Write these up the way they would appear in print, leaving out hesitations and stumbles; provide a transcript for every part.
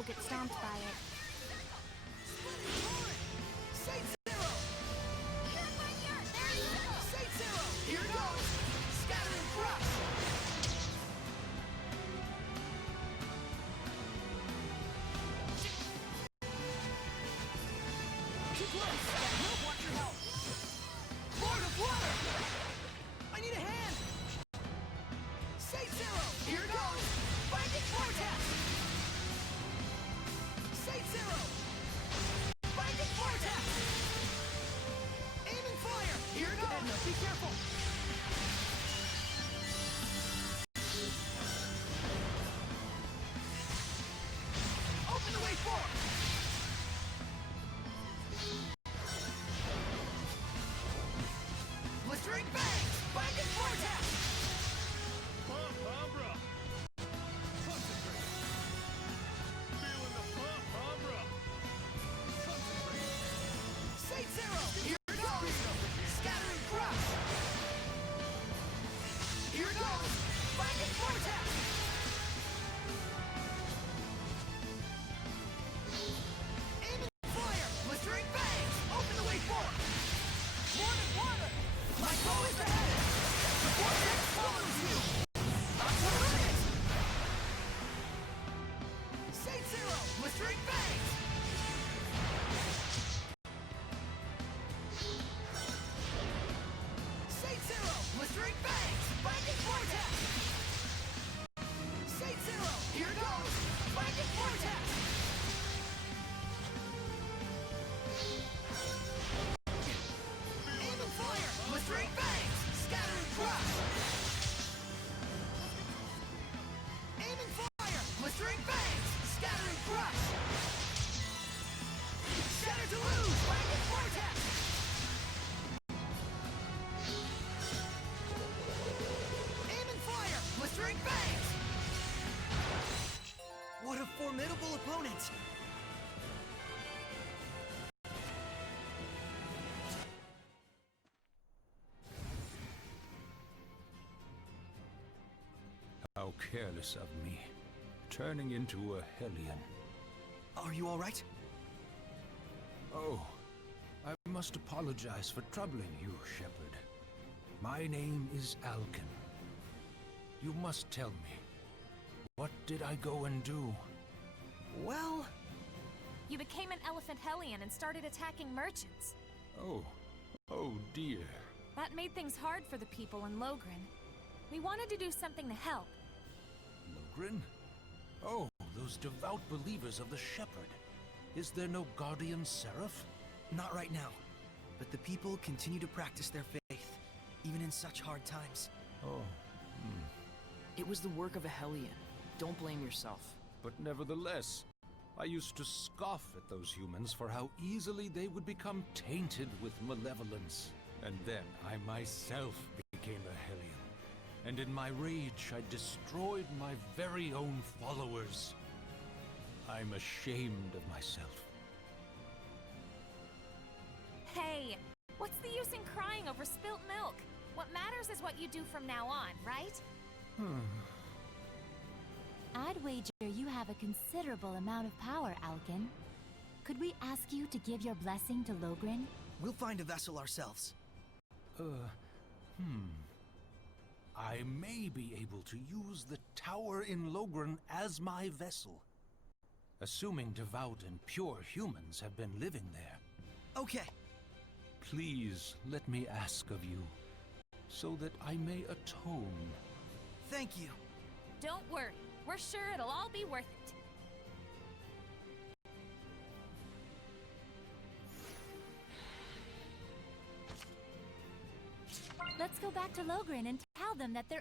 will get stomped by it. State Zero! State Zero! Here goes! Scatter and crush! Too close! Help! Want your help! Lord of Water! I need a hand! State Zero! Here goes! Binding Vortex! State Zero! Binding Vortex! Aim and fire! Here goes! Edna, be careful! Open the way forward! Blistering Bangs! Binding Vortex! Pump-Umbra! Concentrate! Feeling the Pump-Umbra! Concentrate! State Zero! Here goes! Scatter and crush! Here goes! Binding Vortex! Aim and fire! Blistering Bangs! Open the way forward! Lord of Water! My goal is ahead! The Vortex follows you! Up to the limit! State Zero! Blistering Bangs! State Zero! Blistering Bangs! Binding Vortex! State Zero! Here goes! Binding Vortex! Aim and fire! Blistering Bangs! Scatter and crush! Aim and fire! Blistering Bangs! Scatter and crush! Shatter to lose! Binding Vortex! Aim and fire! Blistering Bangs! What a formidable opponent! How careless of me, turning into a Hellion. Are you all right? Oh, I must apologize for troubling you, Shepherd. My name is Alkin. You must tell me, what did I go and do? Well, You became an Elephant Hellion and started attacking merchants. Oh dear. That made things hard for the people in Logren. We wanted to do something to help. Logren? Oh, those devout believers of the Shepherd. Is there no guardian seraph? not right now. But the people continue to practice their faith, even in such hard times. Oh, It was the work of a Hellion. Don't blame yourself. but nevertheless, I used to scoff at those humans for how easily they would become tainted with malevolence. And then I myself became a Hellion. And in my rage, I destroyed my very own followers. I'm ashamed of myself. Hey, what's the use in crying over spilt milk? What matters is what you do from now on, right? I'd wager you have a considerable amount of power, Alkin. Could we ask you to give your blessing to Logren? We'll find a vessel ourselves. I may be able to use the tower in Logren as my vessel. Assuming devout and pure humans have been living there. Okay. Please let me ask of you, so that I may atone. Thank you. Don't worry. We're sure it'll all be worth it. Let's go back to Logren and tell them that they're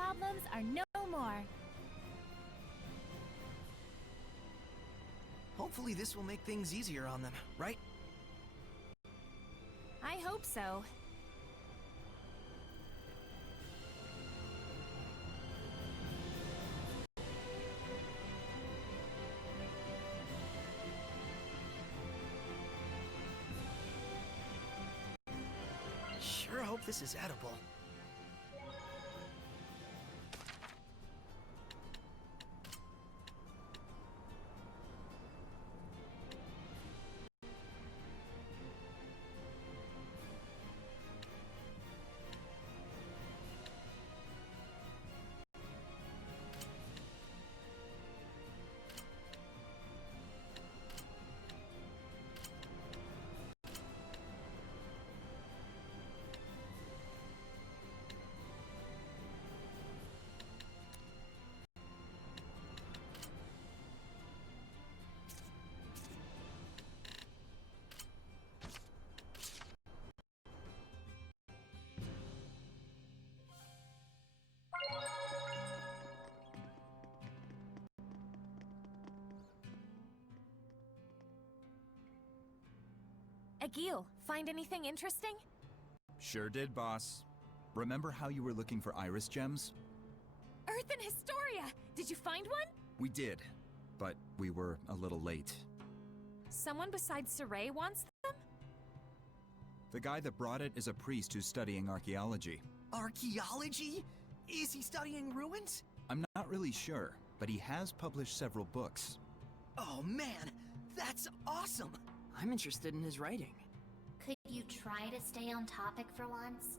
problems are no more. Hopefully this will make things easier on them, right? I hope so. Sure hope this is edible. Agil, find anything interesting? Sure did, boss. Remember how you were looking for iris gems? Earth and Historia! Did you find one? We did, but we were a little late. Someone besides Saray wants them? The guy that brought it is a priest who's studying archaeology. Archaeology? Is he studying ruins? I'm not really sure, but he has published several books. Oh man, that's awesome! I'm interested in his writing. Could you try to stay on topic for once?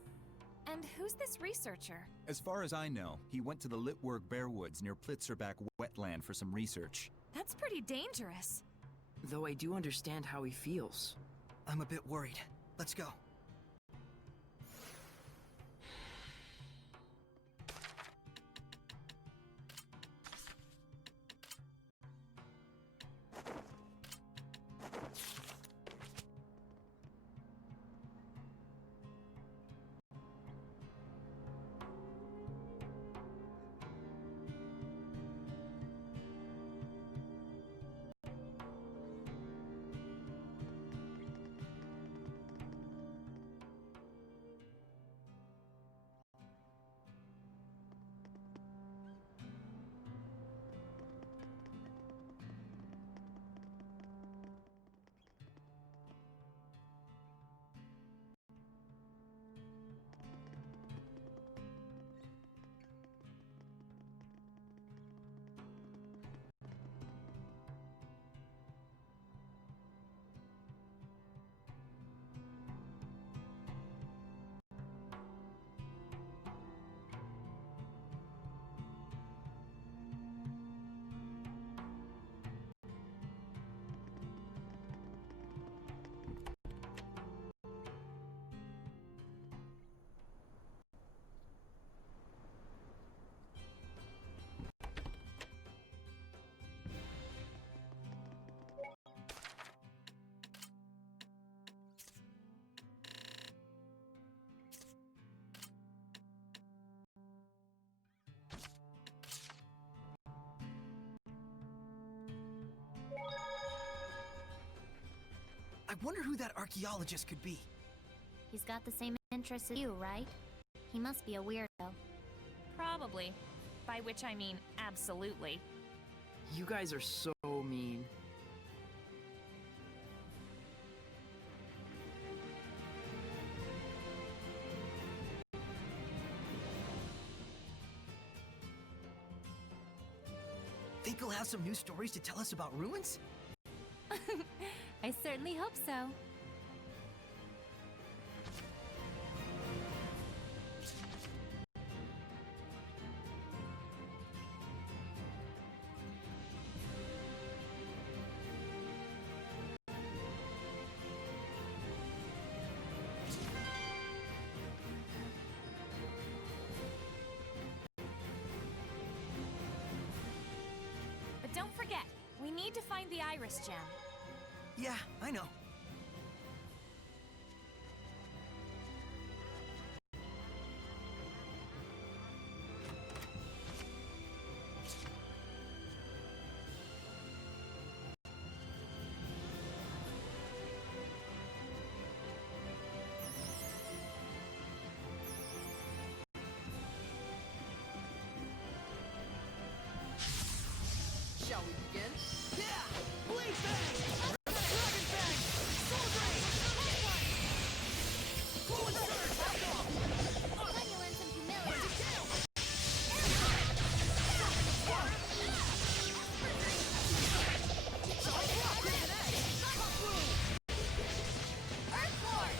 And who's this researcher? As far as I know, he went to the Litwurg Bearwoods near Plitzerback wetland for some research. That's pretty dangerous. Though I do understand how he feels. I'm a bit worried. Let's go. I wonder who that archaeologist could be. He's got the same interests as you, right? He must be a weirdo. Probably. By which I mean absolutely. You guys are so mean. Think he'll have some new stories to tell us about ruins? I certainly hope so. But don't forget, we need to find the iris gem. Yeah, I know. we begin? Yeah! Blade Bang! Dragon Bang! Sword Rain! Fluid Surge! Back off! Time to learn some humility. Tail! Sonic Rock! Disconnect! Pop through! Earthborn!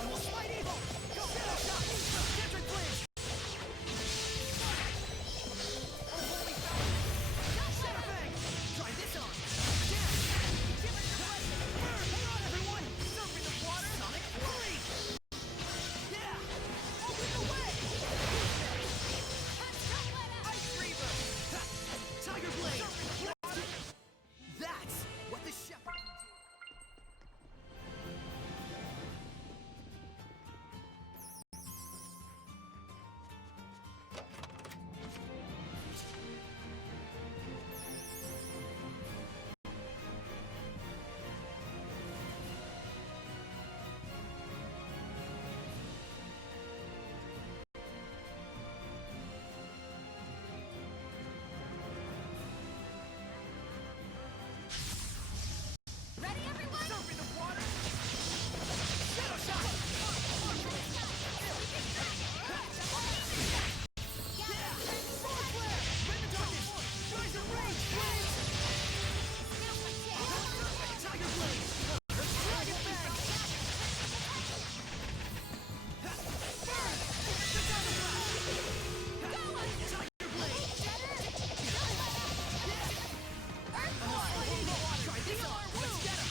I will smite evil! Go! Shadow Shot! Centric Blade! Oh, holy fountain! Shadow Bang! Try this on! Jam! Burn! Hang on, everyone! Surfing the water! Sonic Flurry! Yeah! Open the way! Ice Reaver! Ha! Tiger Blade! That's what the shepherd can do! Ready, everyone? Surfing the water! Shadow Shot! Yeah! Sword Flare! Rend the darkness! Rise and rage! Blades! Tiger Blade! Dragon Bang! Burn! The Dragon Blast! Tiger Blade! Try this on! Let's get him!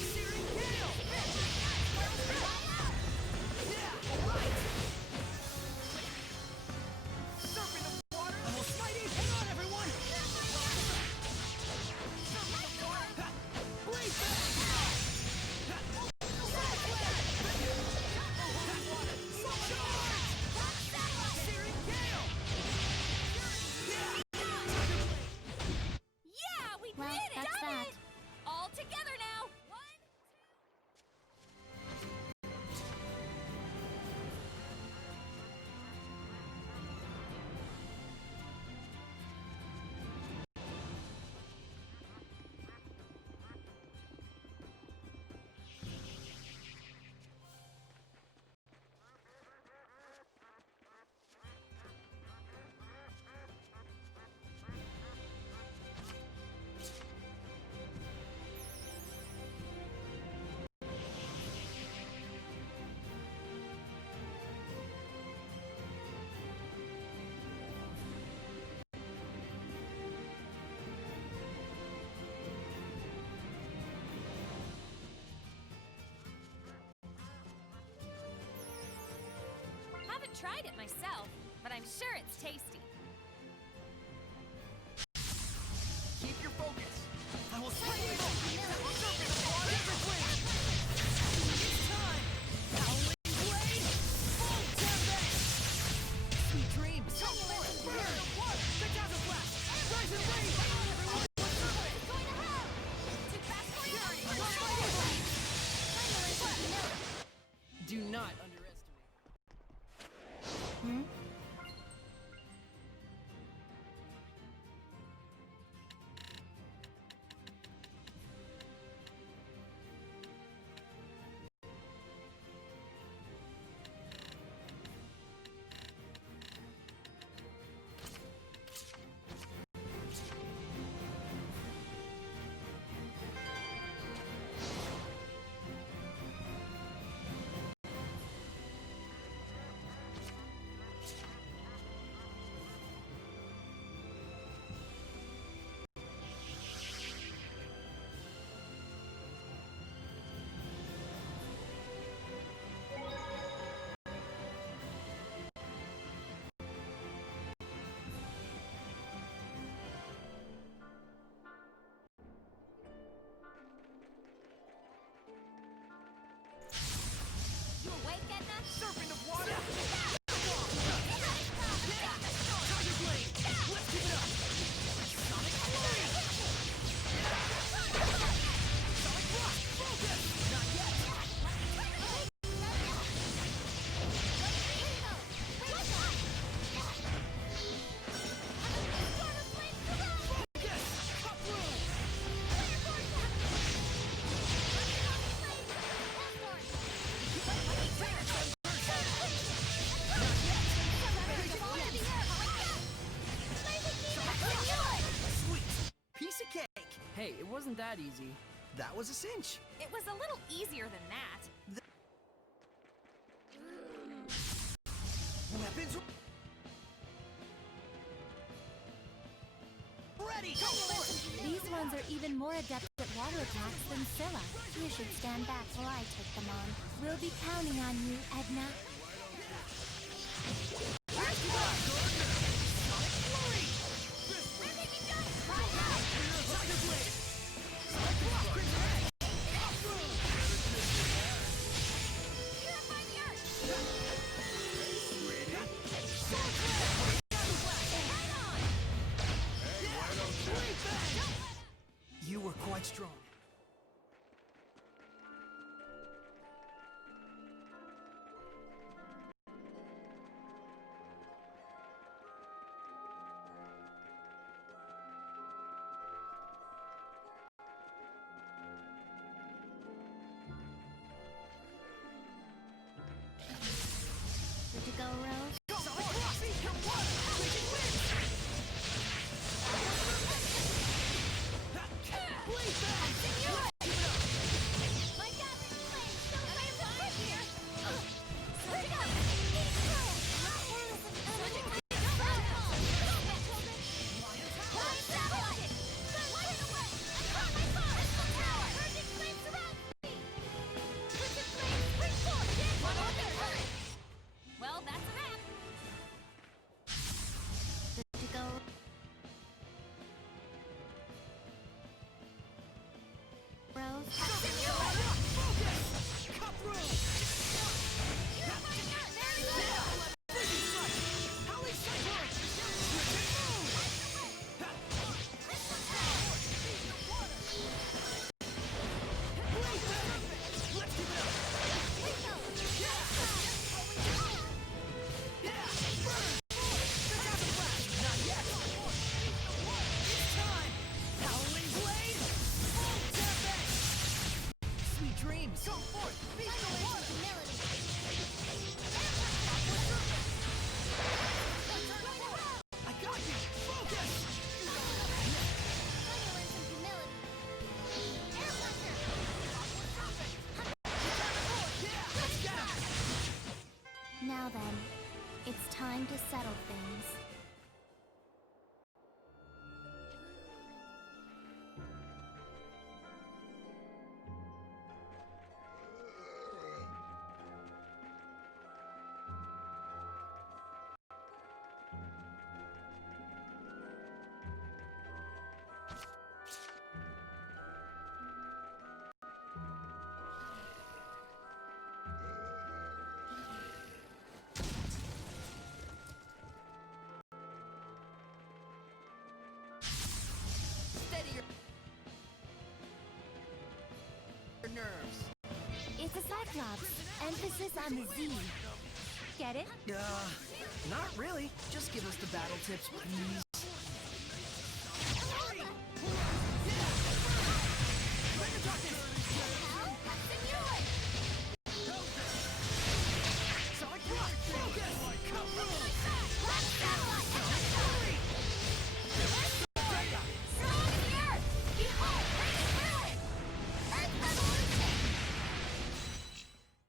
Searing Gale! Yeah! Alright! Surfing the water! I will smite it! Hang on, everyone! Surfing the water! Blade Bang! Searing Gale! Yeah, we Well, did it! that's Done that. it! All together now! One, haven't tried it myself, but I'm sure it's tasty. Keep your focus! I will smite evil! Surfing the water! Blade! It's time! Howling Blade! Full Tempest! Sweet dreams! Come forth! Burn! Spectacular Blast! Rise and rage! Hang on, everyone! It's going to hell! Too fast for you! I will smite evil! Time to learn some humility. Do not underestimate. You awake, Edna? Surfing the water! Tiger Blade! Let's keep it up! Sonic Flurry! Sonic Rock! Focus! Not yet! wasn't that easy. That was a cinch. It was a little easier than that. Weapons ready. Go for it. These ones are even more adept at water attacks than Scylla. You should stand back while I take them on. We'll be counting on you, Edna. You were quite strong. Good to go, Rose? Well, that's a wrap. Good to go. Rose? Sweet dreams. Go for it. I got you. Focus. Now then, it's time to settle things. Steady your nerves. It's a Cyclops. Emphasis on the Z. Get it? Not really. Just give us the battle tips, please.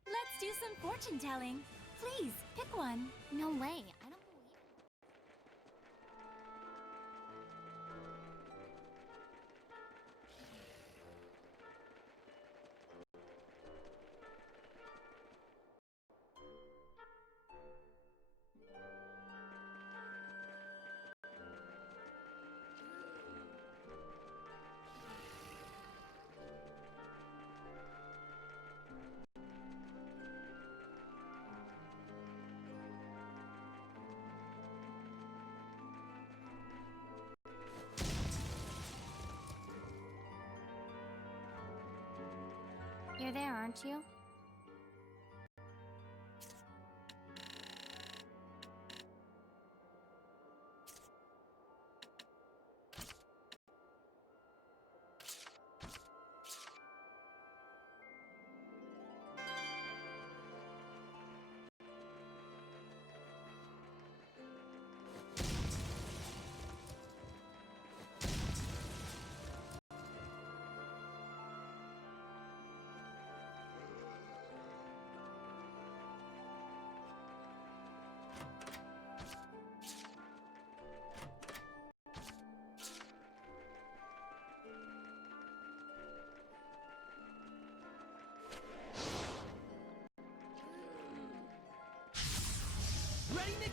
Let's do some fortune telling. Please, pick one. No way. I don't believe it. You're there, aren't you?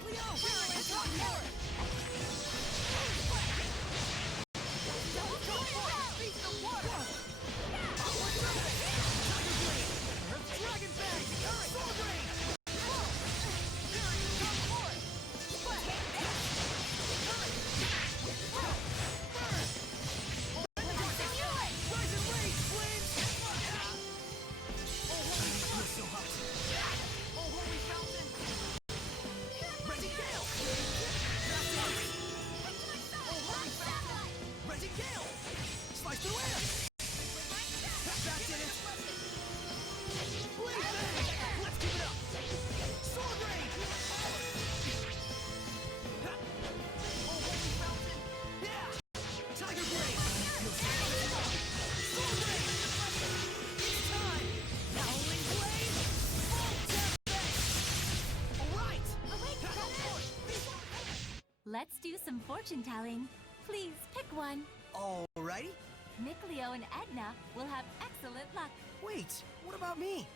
Leo! It's hot power! Double force! Beat the water! Upward drive! Tiger blade! Dragon bang! Sword rain! Let's do some fortune telling. Please pick one. Alrighty. Nickleo and Edna will have excellent luck. Wait, what about me?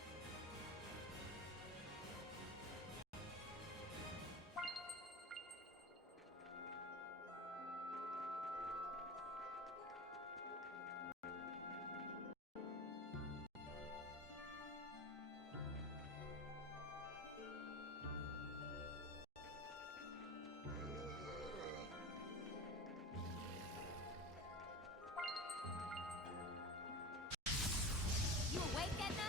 You awake, Edna?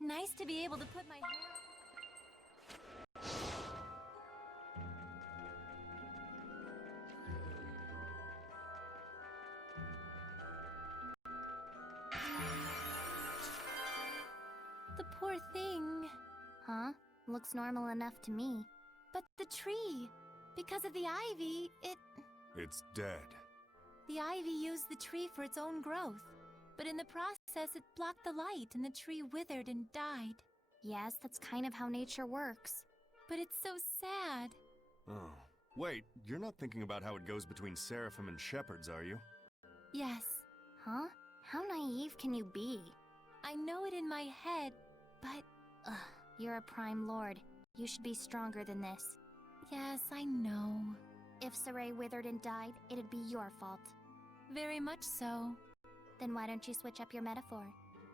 Nice to be able to put my hair... The poor thing. Huh? Looks normal enough to me. But the tree, because of the ivy, It's dead. The ivy used the tree for its own growth. But in the process, it blocked the light and the tree withered and died. Yes, that's kind of how nature works. But it's so sad. Oh. Wait, you're not thinking about how it goes between seraphim and shepherds, are you? Yes, Huh? How naive can you be? I know it in my head, but... Ugh, you're a prime lord. You should be stronger than this. Yes, I know. If Saray withered and died, it'd be your fault. Very much so. Then why don't you switch up your metaphor?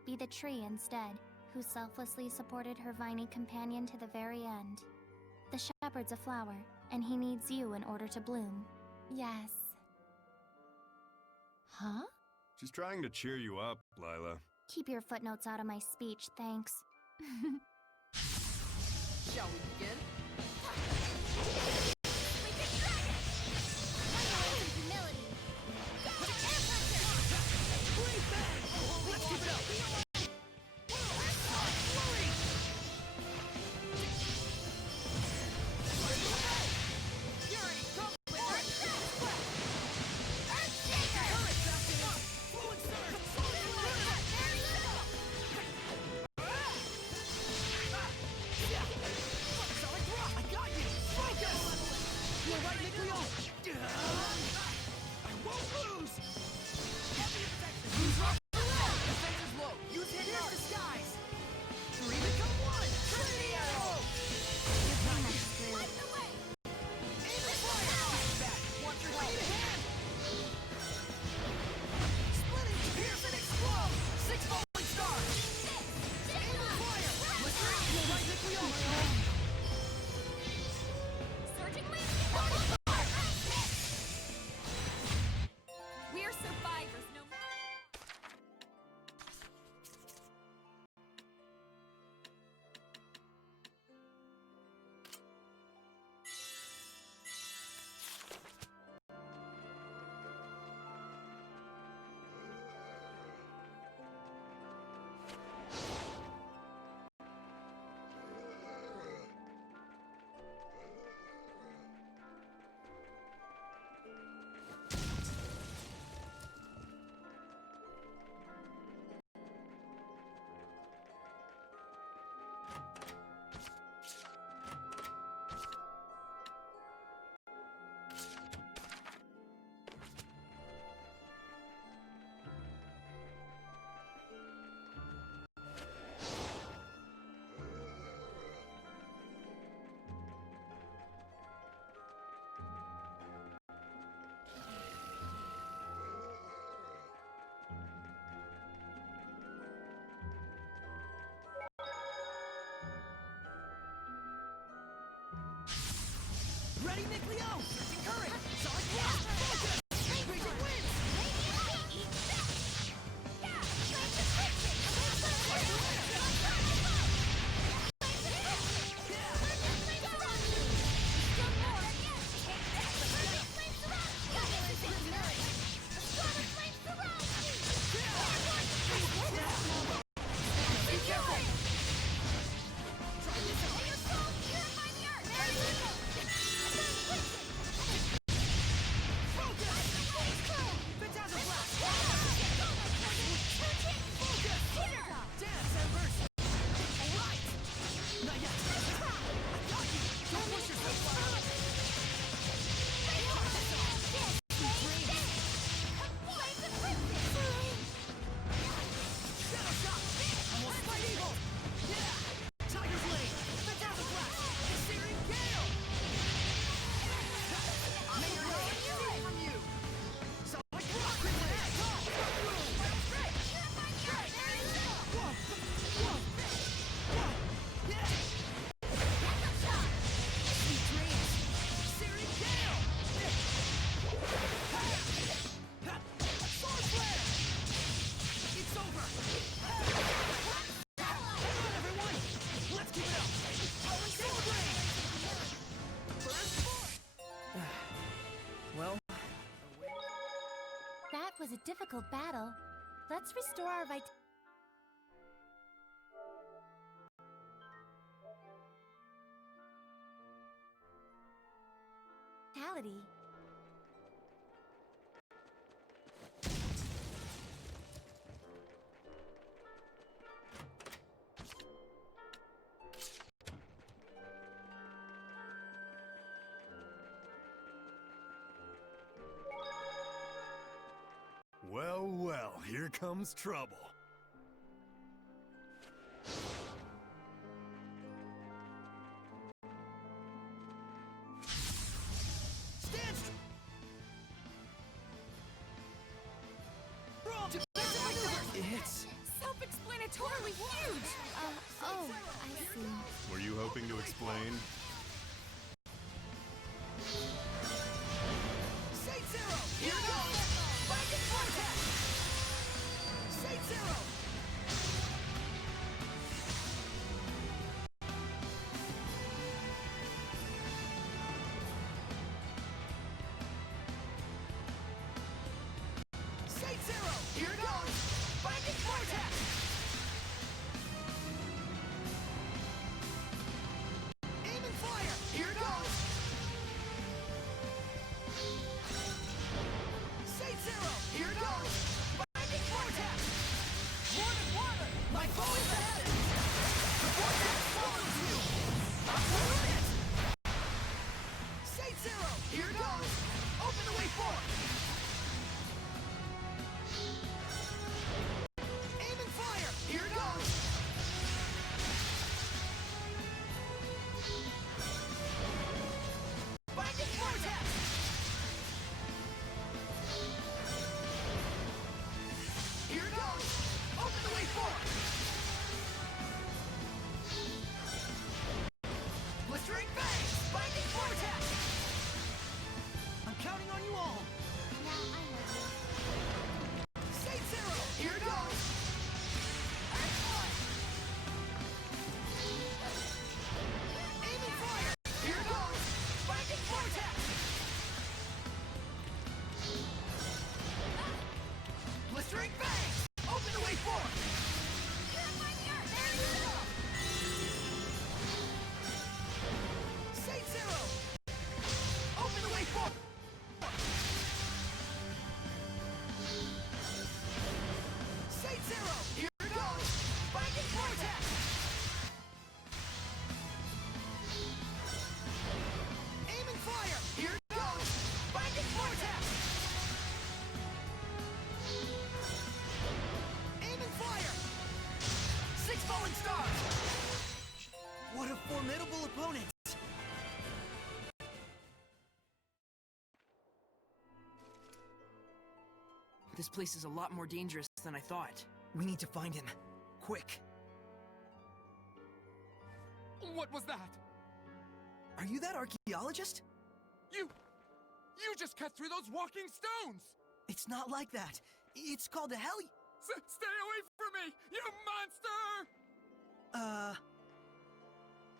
Be the tree instead, who selflessly supported her viney companion to the very end. The shepherd's a flower, and he needs you in order to bloom. Yes. Huh? She's trying to cheer you up, Lila. Keep your footnotes out of my speech, thanks. Shall we begin? I got you! Focus! Ready, Nickleo? Searching current! Solid blast! Focus! Raging winds! That was a difficult battle. Let's restore our vitality. Well, well, here comes trouble. It's Self-explanatorily huge! Oh, I see. Were you hoping to explain? State Zero! Here it goes! Finding vortex! State Zero! State Zero! Here it goes! Finding vortex! Aim and fire! Here it goes! State Zero! Here it goes! Finding vortex! More than water! My bow is ahead! The vortex follows you! I'm through it! State Zero! Here it goes! Open the way forward! Aim and fire! Here it goes! Finding vortex! Here it goes! Open the way forward! Blistering bang! Finding vortex! I'm counting on you all! State Zero! Here it goes! Aim and fire! Here it goes! Finding vortex! Blistering bang! Open the way forward! State Zero! Open the way forward! State Zero! Here it goes! Finding vortex! Aim and fire! Here it goes! Finding vortex! Aim and fire! 6 falling stars! What a formidable opponent! This place is a lot more dangerous than I thought. We need to find him. Quick! What was that? Are you that archaeologist? You just cut through those walking stones! It's not like that. It's called a heli... Stay away from me, you monster!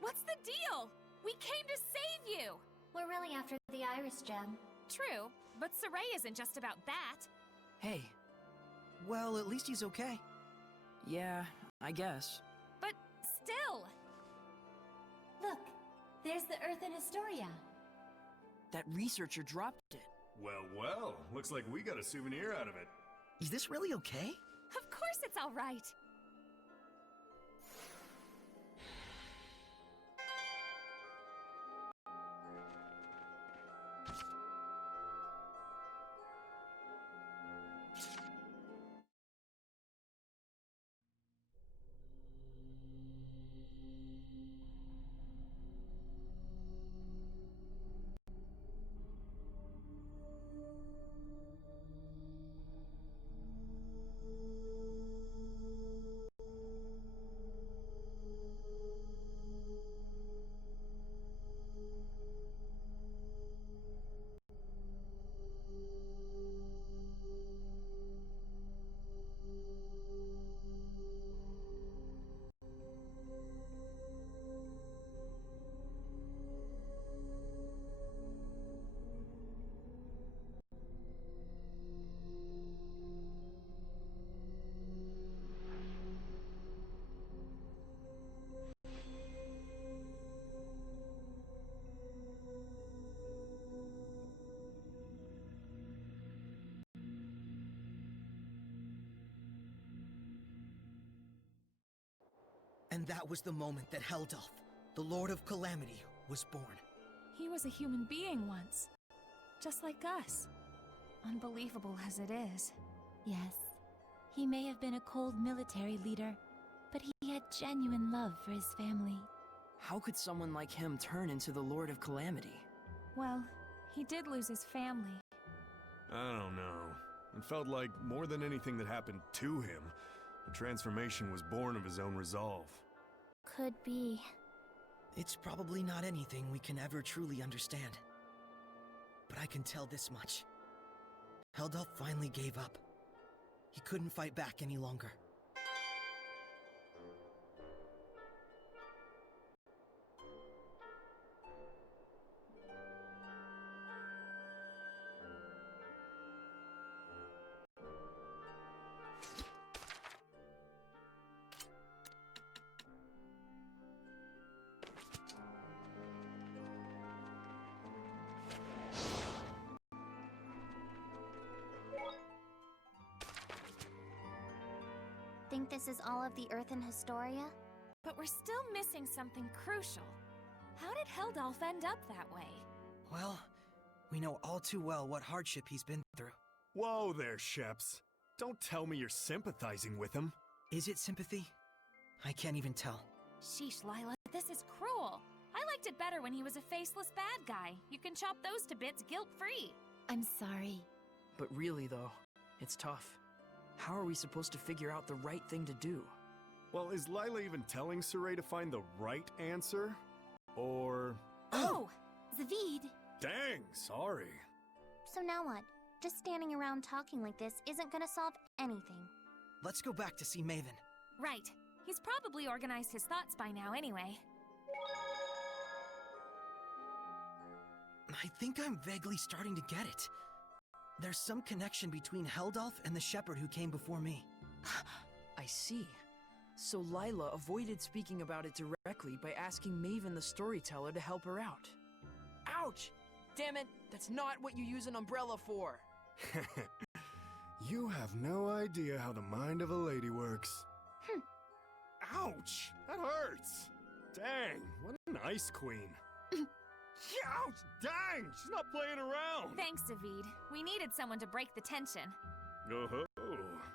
What's the deal? We came to save you! We're really after the Iris Gem. True, but Saray isn't just about that. Hey. Well, at least he's okay. Yeah, I guess. But still! Look, there's the Earth in Historia. That researcher dropped it. Well, looks like we got a souvenir out of it. Is this really okay? Of course it's all right. And that was the moment that Heldolf, the Lord of Calamity, was born. He was a human being once. Just like us. Unbelievable as it is. Yes, he may have been a cold military leader, but he had genuine love for his family. How could someone like him turn into the Lord of Calamity? Well, he did lose his family. I don't know. It felt like more than anything that happened to him, the transformation was born of his own resolve. Could be. It's probably not anything we can ever truly understand. But I can tell this much. Heldolf finally gave up. He couldn't fight back any longer. Think this is all of the Earth in Historia? But we're still missing something crucial. How did Heldolf end up that way? Well, we know all too well what hardship he's been through. Whoa there, Sheps. Don't tell me you're sympathizing with him. Is it sympathy? I can't even tell. Sheesh, Lila, this is cruel. I liked it better when he was a faceless bad guy. You can chop those to bits guilt-free. I'm sorry. But really, though, it's tough. How are we supposed to figure out the right thing to do? Well, is Lila even telling Saray to find the right answer? Or... Oh! Zavid! Dang, sorry. So now what? Just standing around talking like this isn't gonna solve anything. Let's go back to see Maven. Right. He's probably organized his thoughts by now anyway. I think I'm vaguely starting to get it. There's some connection between Heldolf and the shepherd who came before me. I see. So Lila avoided speaking about it directly by asking Maven the storyteller to help her out. Ouch! Damn it, that's not what you use an umbrella for! You have no idea how the mind of a lady works. Ouch! That hurts! Dang, what an ice queen. Ouch! Dang! She's not playing around! Thanks, Zavid. We needed someone to break the tension. Oh,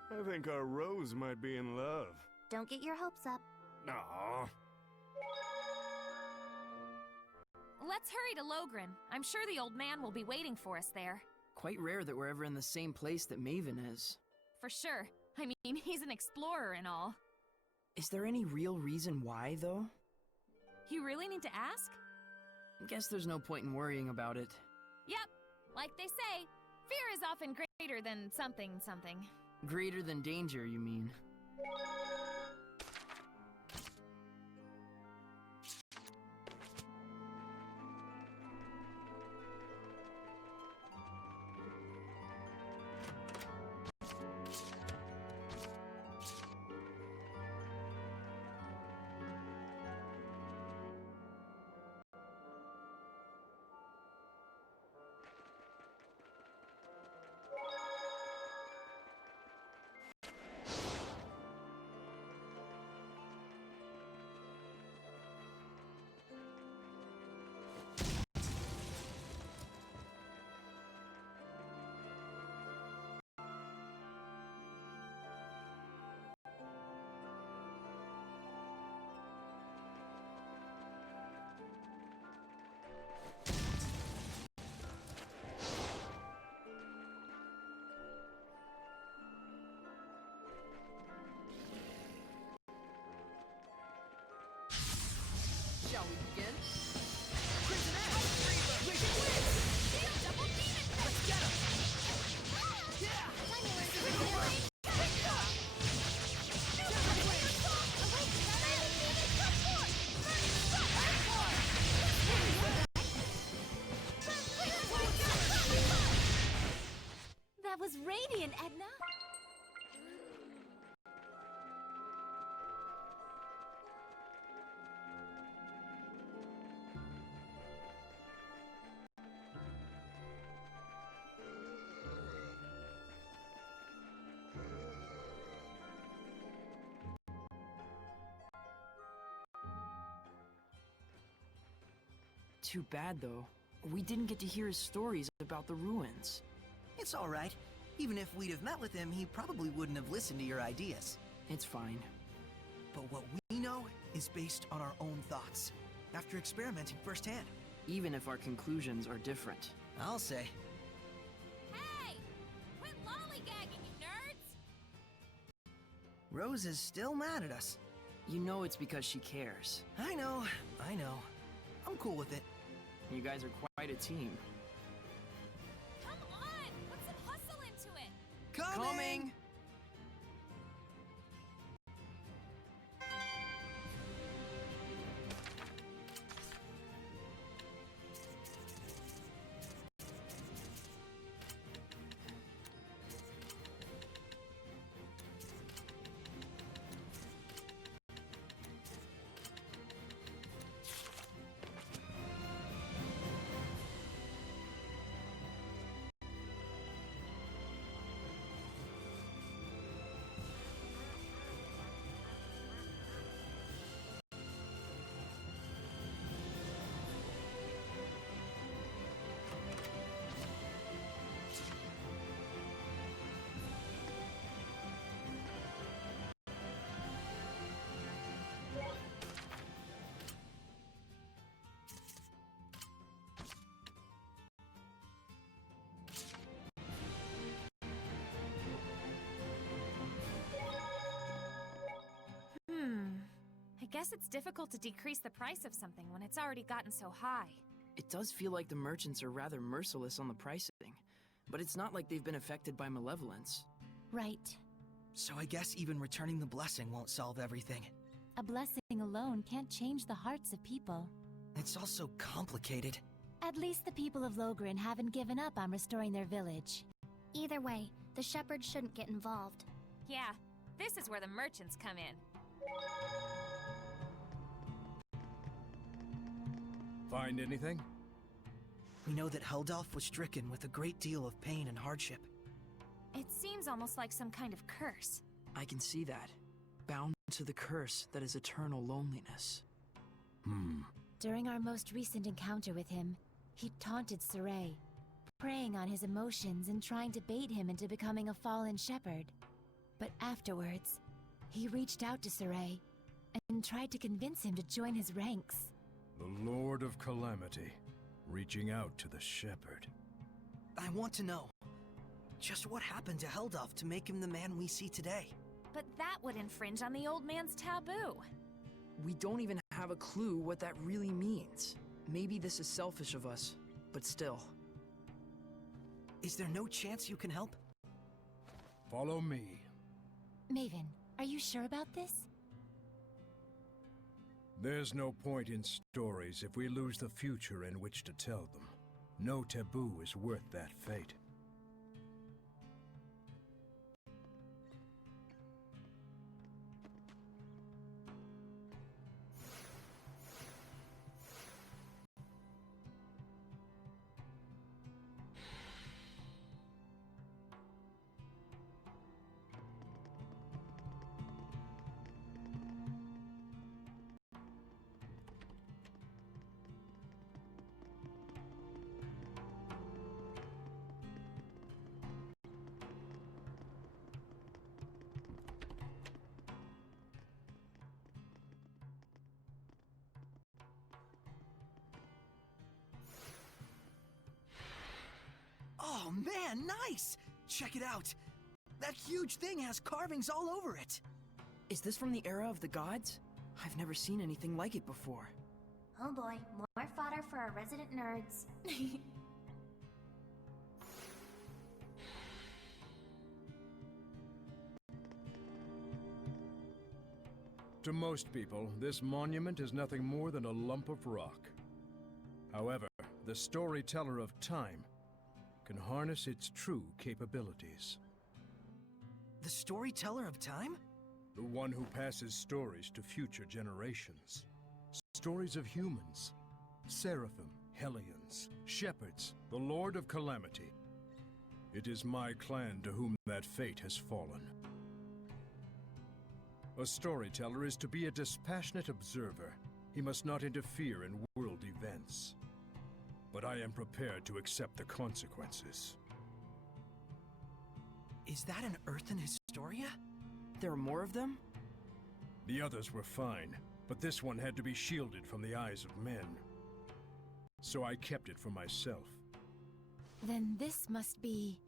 I think our Rose might be in love. Don't get your hopes up. Aw. Let's hurry to Logren. I'm sure the old man will be waiting for us there. Quite rare that we're ever in the same place that Maven is. For sure. I mean, he's an explorer and all. Is there any real reason why, though? You really need to ask? Guess there's no point in worrying about it. Yep, like they say, fear is often greater than something. Greater than danger, you mean? Shall we begin? Crimson Axe! Wicked Wind! Double demon! Let's get him! Yeah! That was radiant, Edna. Too bad, though. We didn't get to hear his stories about the ruins. It's all right. Even if we'd have met with him, he probably wouldn't have listened to your ideas. It's fine. But what we know is based on our own thoughts, after experimenting firsthand. Even if our conclusions are different. I'll say. Hey! Quit lollygagging, you nerds! Rose is still mad at us. You know it's because she cares. I know. I'm cool with it. You guys are quite a team. Come on! Put some hustle into it! Coming! I guess it's difficult to decrease the price of something when it's already gotten so high. It does feel like the merchants are rather merciless on the pricing, but it's not like they've been affected by malevolence. Right. So I guess even returning the blessing won't solve everything. A blessing alone can't change the hearts of people. It's also complicated. At least the people of Logren haven't given up on restoring their village. Either way, the shepherd shouldn't get involved. Yeah, this is where the merchants come in. Find anything? We know that Heldalf was stricken with a great deal of pain and hardship. It seems almost like some kind of curse. I can see that. Bound to the curse that is eternal loneliness. During our most recent encounter with him, he taunted Saray, preying on his emotions and trying to bait him into becoming a fallen shepherd. But afterwards, he reached out to Saray and tried to convince him to join his ranks. The Lord of Calamity, reaching out to the shepherd. I want to know, just what happened to Heldalf to make him the man we see today? But that would infringe on the old man's taboo. We don't even have a clue what that really means. Maybe this is selfish of us, but still. Is there no chance you can help? Follow me. Maven, are you sure about this? There's no point in stories if we lose the future in which to tell them. No taboo is worth that fate. Oh man, nice! Check it out! That huge thing has carvings all over it! Is this from the era of the gods? I've never seen anything like it before. Oh boy, more fodder for our resident nerds. To most people, this monument is nothing more than a lump of rock. However, the storyteller of time can harness its true capabilities. The storyteller of time? The one who passes stories to future generations. Stories of humans, seraphim, hellions, shepherds, the Lord of Calamity. It is my clan to whom that fate has fallen. A storyteller is to be a dispassionate observer. He must not interfere in world events. But I am prepared to accept the consequences. Is that an Earthen Historia? There are more of them? The others were fine, but this one had to be shielded from the eyes of men. So I kept it for myself. Then this must be...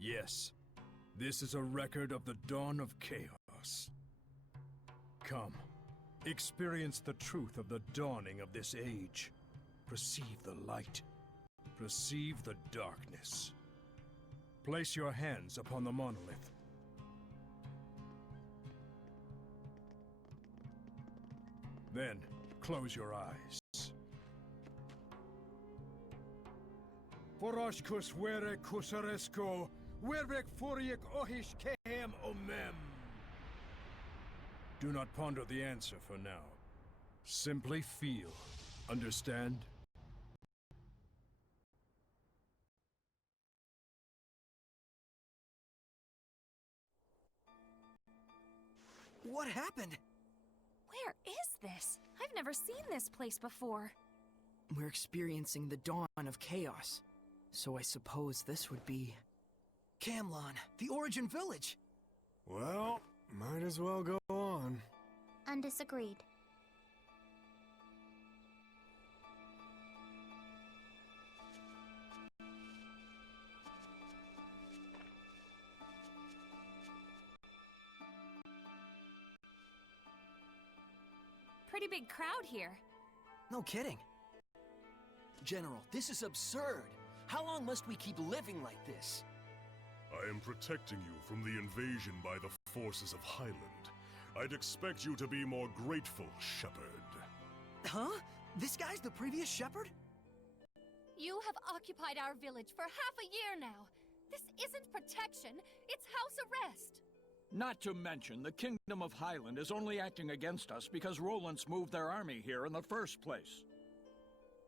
Yes, this is a record of the dawn of chaos. Come, experience the truth of the dawning of this age. Perceive the light. Perceive the darkness. Place your hands upon the monolith. Then, close your eyes. Foroshkus were kusaresko, wervek furiek ohish kehem omem. Do not ponder the answer for now. Simply feel. Understand? What happened? Where is this? I've never seen this place before. We're experiencing the dawn of chaos. So I suppose this would be... Camlon, the Origin Village! Well, might as well go on. Undisagreed. Pretty big crowd here. No kidding. General, this is absurd. How long must we keep living like this? I am protecting you from the invasion by the forces of Highland. I'd expect you to be more grateful, Shepherd. Huh? This guy's the previous shepherd? You have occupied our village for half a year now. This isn't protection, it's house arrest. Not to mention, the Kingdom of Highland is only acting against us because Roland's moved their army here in the first place.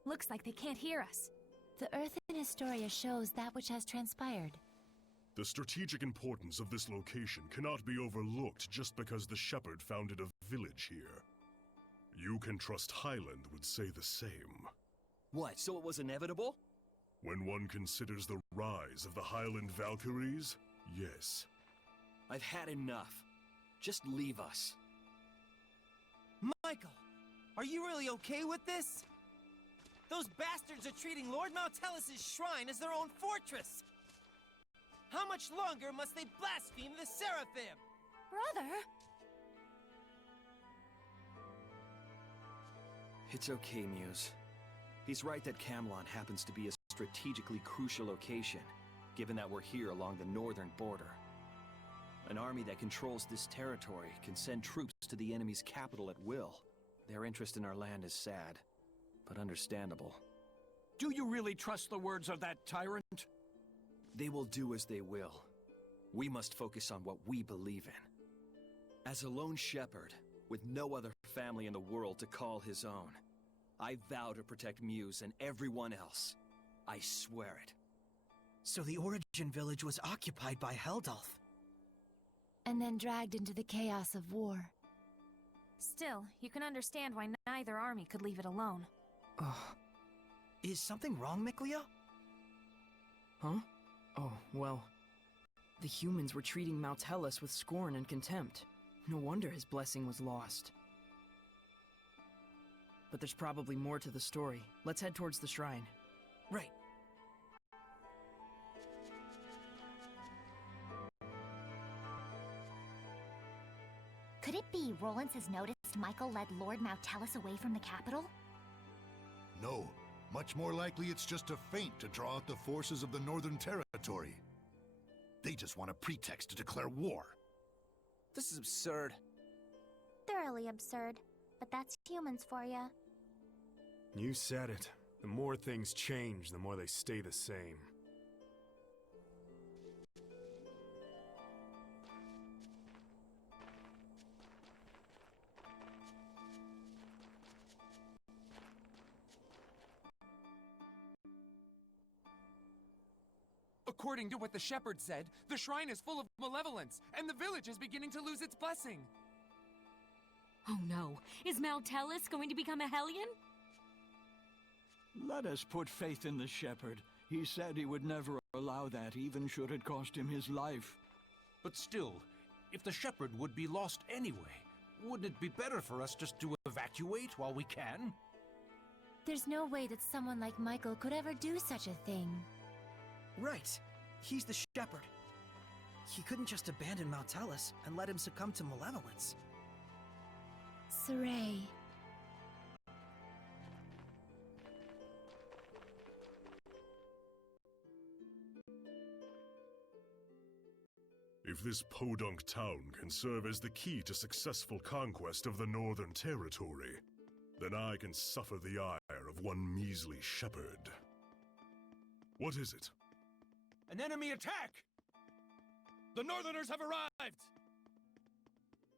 Looks like they can't hear us. The Earthen Historia shows that which has transpired. The strategic importance of this location cannot be overlooked just because the Shepherd founded a village here. You can trust Highland would say the same. What, so it was inevitable? When one considers the rise of the Highland Valkyries, yes. I've had enough. Just leave us. Michael, are you really okay with this? Those bastards are treating Lord Maltelis' shrine as their own fortress! How much longer must they blaspheme the Seraphim? Brother? It's okay, Muse. He's right that Camlon happens to be a strategically crucial location. given that we're here along the northern border. An army that controls this territory can send troops to the enemy's capital at will. Their interest in our land is sad, but understandable. Do you really trust the words of that tyrant? They will do as they will. We must focus on what we believe in. As a lone shepherd, with no other family in the world to call his own, I vow to protect Muse and everyone else. I swear it. So the origin village was occupied by Heldolf. And then dragged into the chaos of war. Still, you can understand why neither army could leave it alone. Is something wrong, Micleo? Huh? Oh, well... The humans were treating Mautellus with scorn and contempt. No wonder his blessing was lost. But there's probably more to the story. Let's head towards the shrine. Right. Could it be Rollins has noticed Michael led Lord Mautellus away from the capital? No. Much more likely it's just a feint to draw out the forces of the Northern Territory. They just want a pretext to declare war. This is absurd. Thoroughly absurd. But that's humans for ya. You said it. The more things change, the more they stay the same. According to what the shepherd said, the shrine is full of malevolence, and the village is beginning to lose its blessing. Oh no, is Mautellus going to become a Hellion? Let us put faith in the shepherd. He said he would never allow that, even should it cost him his life. But still, if the shepherd would be lost anyway, wouldn't it be better for us just to evacuate while we can? There's no way that someone like Michael could ever do such a thing. Right. He's the shepherd. He couldn't just abandon Mautellus and let him succumb to malevolence. Saray. If this podunk town can serve as the key to successful conquest of the Northern Territory, then I can suffer the ire of one measly shepherd. What is it? An enemy attack! The Northerners have arrived!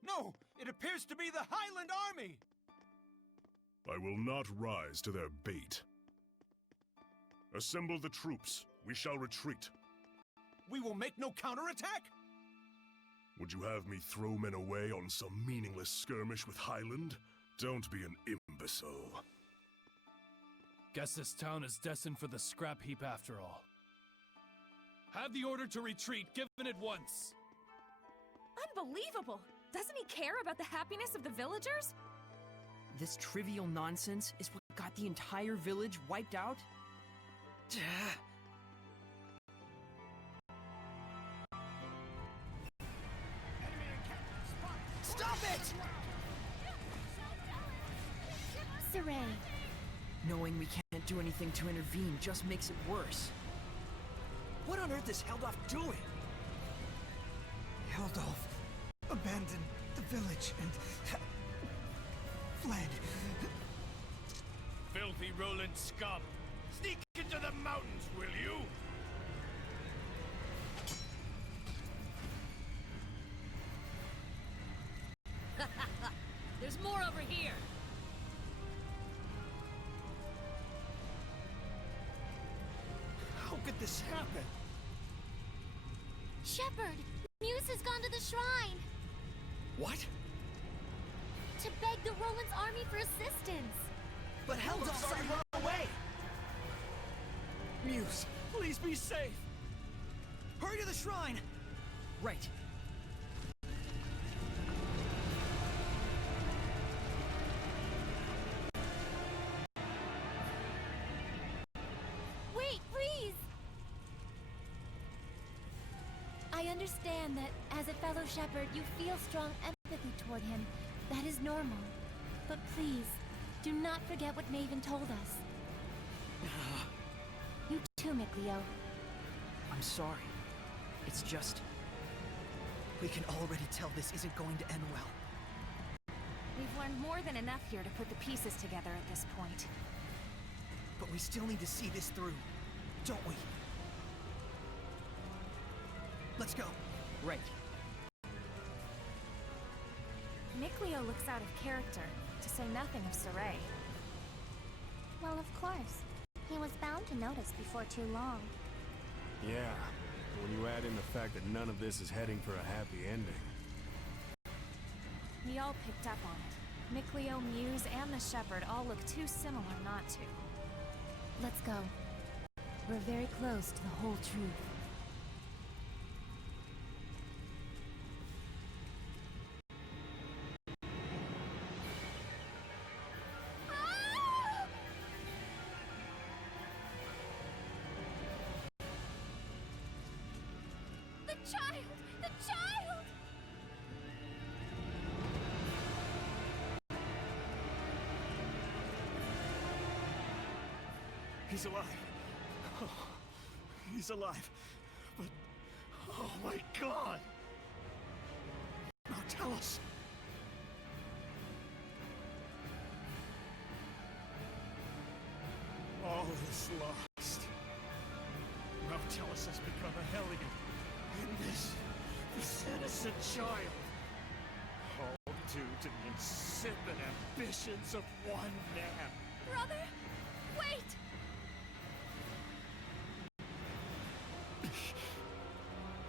No! It appears to be the Highland Army! I will not rise to their bait. Assemble the troops. We shall retreat. We will make no counterattack? Would you have me throw men away on some meaningless skirmish with Highland? Don't be an imbecile. Guess this town is destined for the scrap heap after all. Have the order to retreat given at once. Unbelievable! Doesn't he care about the happiness of the villagers? This trivial nonsense is what got the entire village wiped out? Stop it! Saray. Knowing we can't do anything to intervene just makes it worse. What on earth is Heldolf doing? Heldolf abandoned the village and fled. Filthy Roland scum! Sneak into the mountains, will you? There's more over here. How could this happen? Shepherd! Muse has gone to the shrine! What? To beg the Roland's army for assistance! But Heldolf's already run away! Muse, please be safe! Hurry to the shrine! Right. Wait, please! I understand that, as a fellow shepherd, you feel strong empathy toward him. That is normal. But please, do not forget what Maven told us. You too, Micleo. I'm sorry. It's just... we can already tell this isn't going to end well. We've learned more than enough here to put the pieces together at this point. But we still need to see this through, don't we? Let's go. Right. Mikleo looks out of character, to say nothing of Saray. Well, of course. He was bound to notice before too long. Yeah, when you add in the fact that none of this is heading for a happy ending. We all picked up on it. Mikleo, Muse, and the Shepherd all look too similar not to. Let's go. We're very close to the whole truth. The child! The child! He's alive. Oh, he's alive. But... oh my god! Now tell us. All is lost. Now Tellus has become a Hellion. And this innocent child. All due to the insipid ambitions of one man. Brother, wait!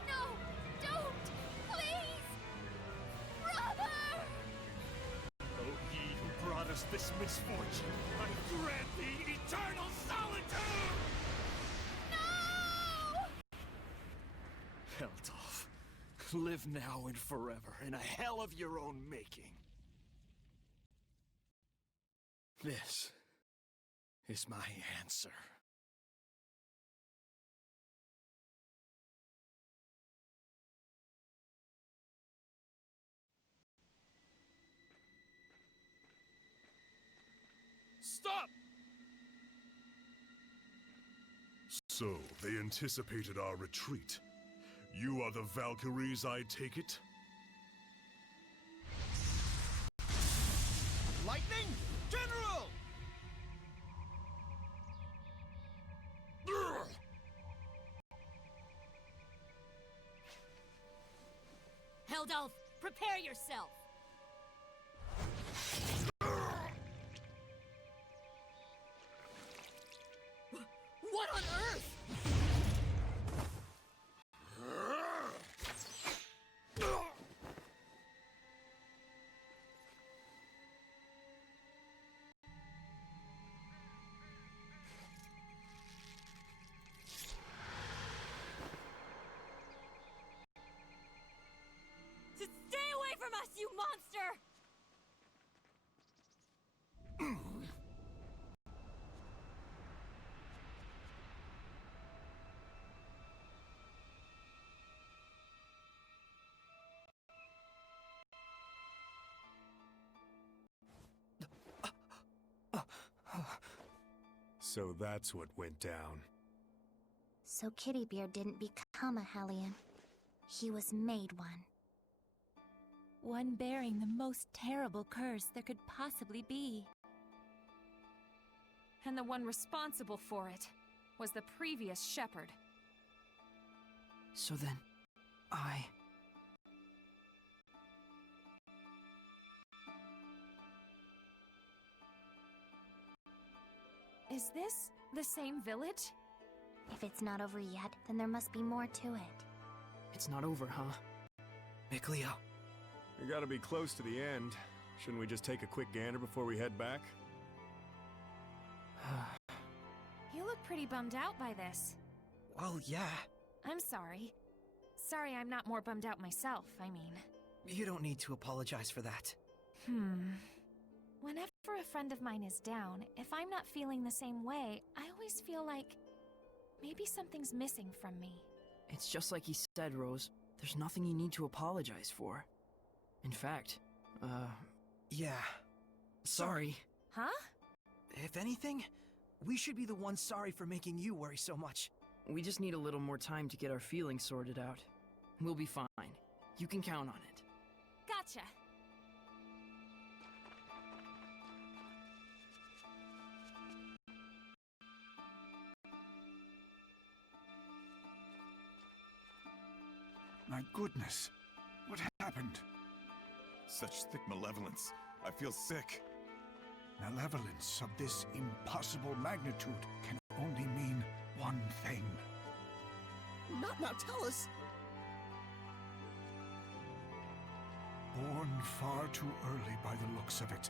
No, don't! Please! Brother! O ye who brought us this misfortune, I grant thee eternal solitude! No! Heldolf, live now and forever in a hell of your own making. This is my answer. Stop! So, they anticipated our retreat. You are the Valkyries, I take it? Lightning! General! Heldolf, prepare yourself! What on earth? Stay away from us, you monster! So that's what went down. So Kittybeard didn't become a Hellion. He was made one. One bearing the most terrible curse there could possibly be. And the one responsible for it was the previous Shepherd. So then, I... Is this the same village? If it's not over yet, then there must be more to it. It's not over, huh? Mikleo. We gotta be close to the end. Shouldn't we just take a quick gander before we head back? You look pretty bummed out by this. Well, yeah. I'm sorry. Sorry I'm not more bummed out myself, I mean. You don't need to apologize for that. Whenever a friend of mine is down, if I'm not feeling the same way, I always feel like maybe something's missing from me. It's just like he said, Rose. There's nothing you need to apologize for. In fact, yeah. Sorry. Huh? If anything, we should be the ones sorry for making you worry so much. We just need a little more time to get our feelings sorted out. We'll be fine. You can count on it. Gotcha. My goodness. What happened? Such thick malevolence. I feel sick. Malevolence of this impossible magnitude can only mean one thing. Not now, tell us! Born far too early by the looks of it.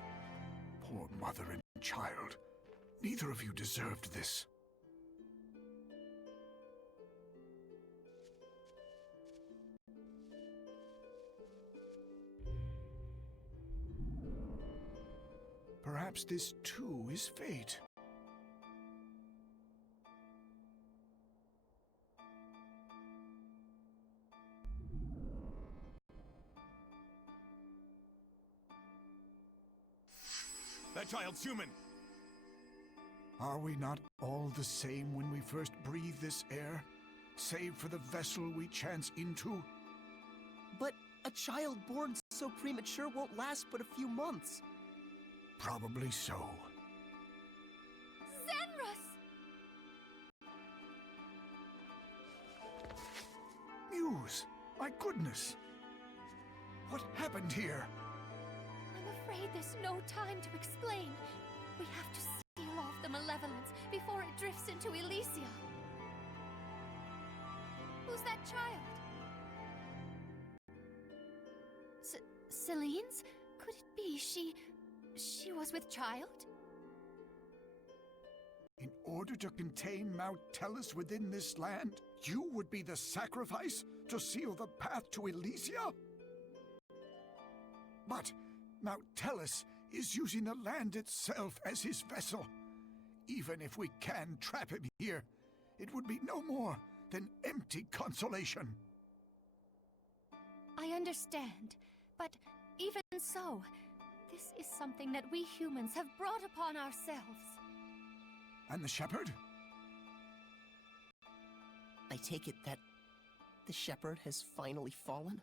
Poor mother and child. Neither of you deserved this. Perhaps this too is fate. That child's human! Are we not all the same when we first breathe this air, save for the vessel we chance into? But a child born so premature won't last but a few months. Probably so. Zenrus! Muse! My goodness! What happened here? I'm afraid there's no time to explain. We have to seal off the malevolence before it drifts into Elysia. Who's that child? Celine's? Could it be she was with child? In order to contain Mount Tellus within this land, you would be the sacrifice to seal the path to Elysia? But Mount Tellus is using the land itself as his vessel. Even if we can trap him here, it would be no more than empty consolation. I understand, but even so, this is something that we humans have brought upon ourselves. And the shepherd? I take it that the shepherd has finally fallen?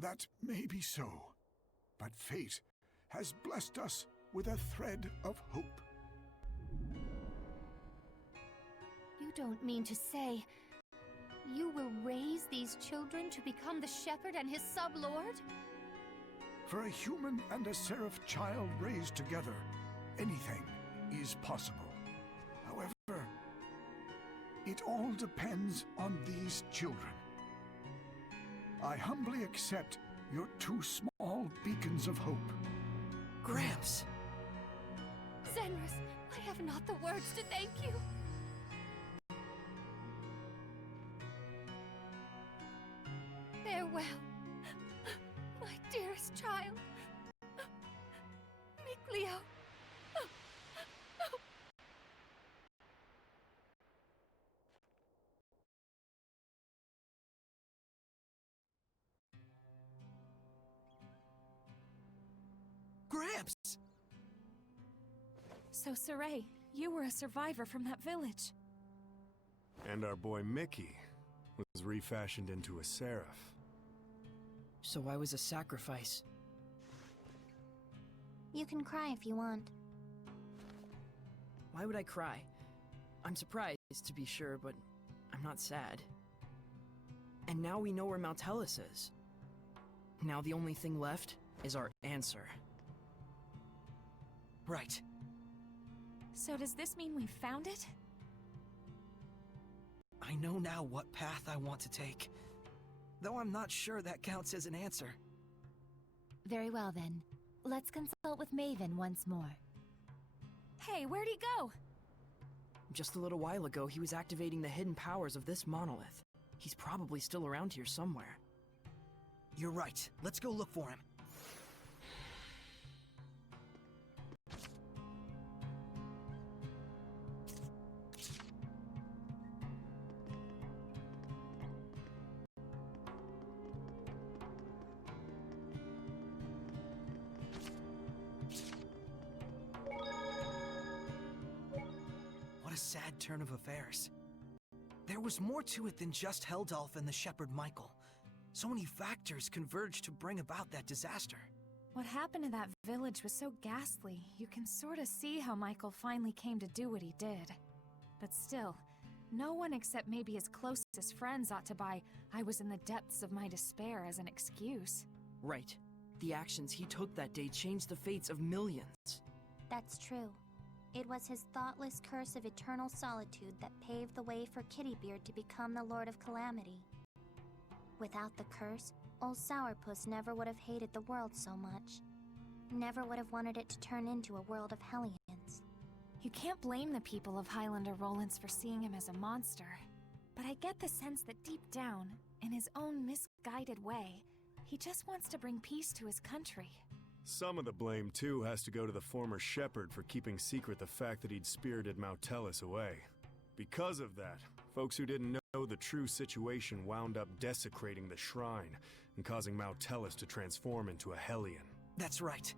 That may be so, but fate has blessed us with a thread of hope. You don't mean to say you will raise these children to become the shepherd and his sub-lord? For a human and a seraph child raised together, anything is possible. However, it all depends on these children. I humbly accept your two small beacons of hope. Gramps! Zenrus, I have not the words to thank you. Farewell, my dearest child. Mikleo. Gramps! So, Saray, you were a survivor from that village. And our boy Mickey was refashioned into a seraph. So I was a sacrifice. You can cry if you want. Why would I cry? I'm surprised, to be sure, but I'm not sad. And now we know where Mount Tellus is. Now the only thing left is our answer. Right. So does this mean we found it? I know now what path I want to take. Though I'm not sure that counts as an answer. Very well then. Let's consult with Maven once more. Hey, where'd he go? Just a little while ago, he was activating the hidden powers of this monolith. He's probably still around here somewhere. You're right. Let's go look for him. What a sad turn of affairs. There was more to it than just Heldalf and the shepherd Michael. So many factors converged to bring about that disaster. What happened to that village was so ghastly, you can sort of see how Michael finally came to do what he did. But still, no one except maybe his closest friends ought to buy "I was in the depths of my despair" as an excuse. Right. The actions he took that day changed the fates of millions. That's true. It was his thoughtless curse of eternal solitude that paved the way for Kittybeard to become the Lord of Calamity. Without the curse, old Sourpuss never would have hated the world so much. Never would have wanted it to turn into a world of Hellions. You can't blame the people of Highlander Rollins for seeing him as a monster. But I get the sense that deep down, in his own misguided way, he just wants to bring peace to his country. Some of the blame, too, has to go to the former shepherd for keeping secret the fact that he'd spirited Mautelis away. Because of that, folks who didn't know the true situation wound up desecrating the shrine and causing Mautelis to transform into a Hellion. That's right.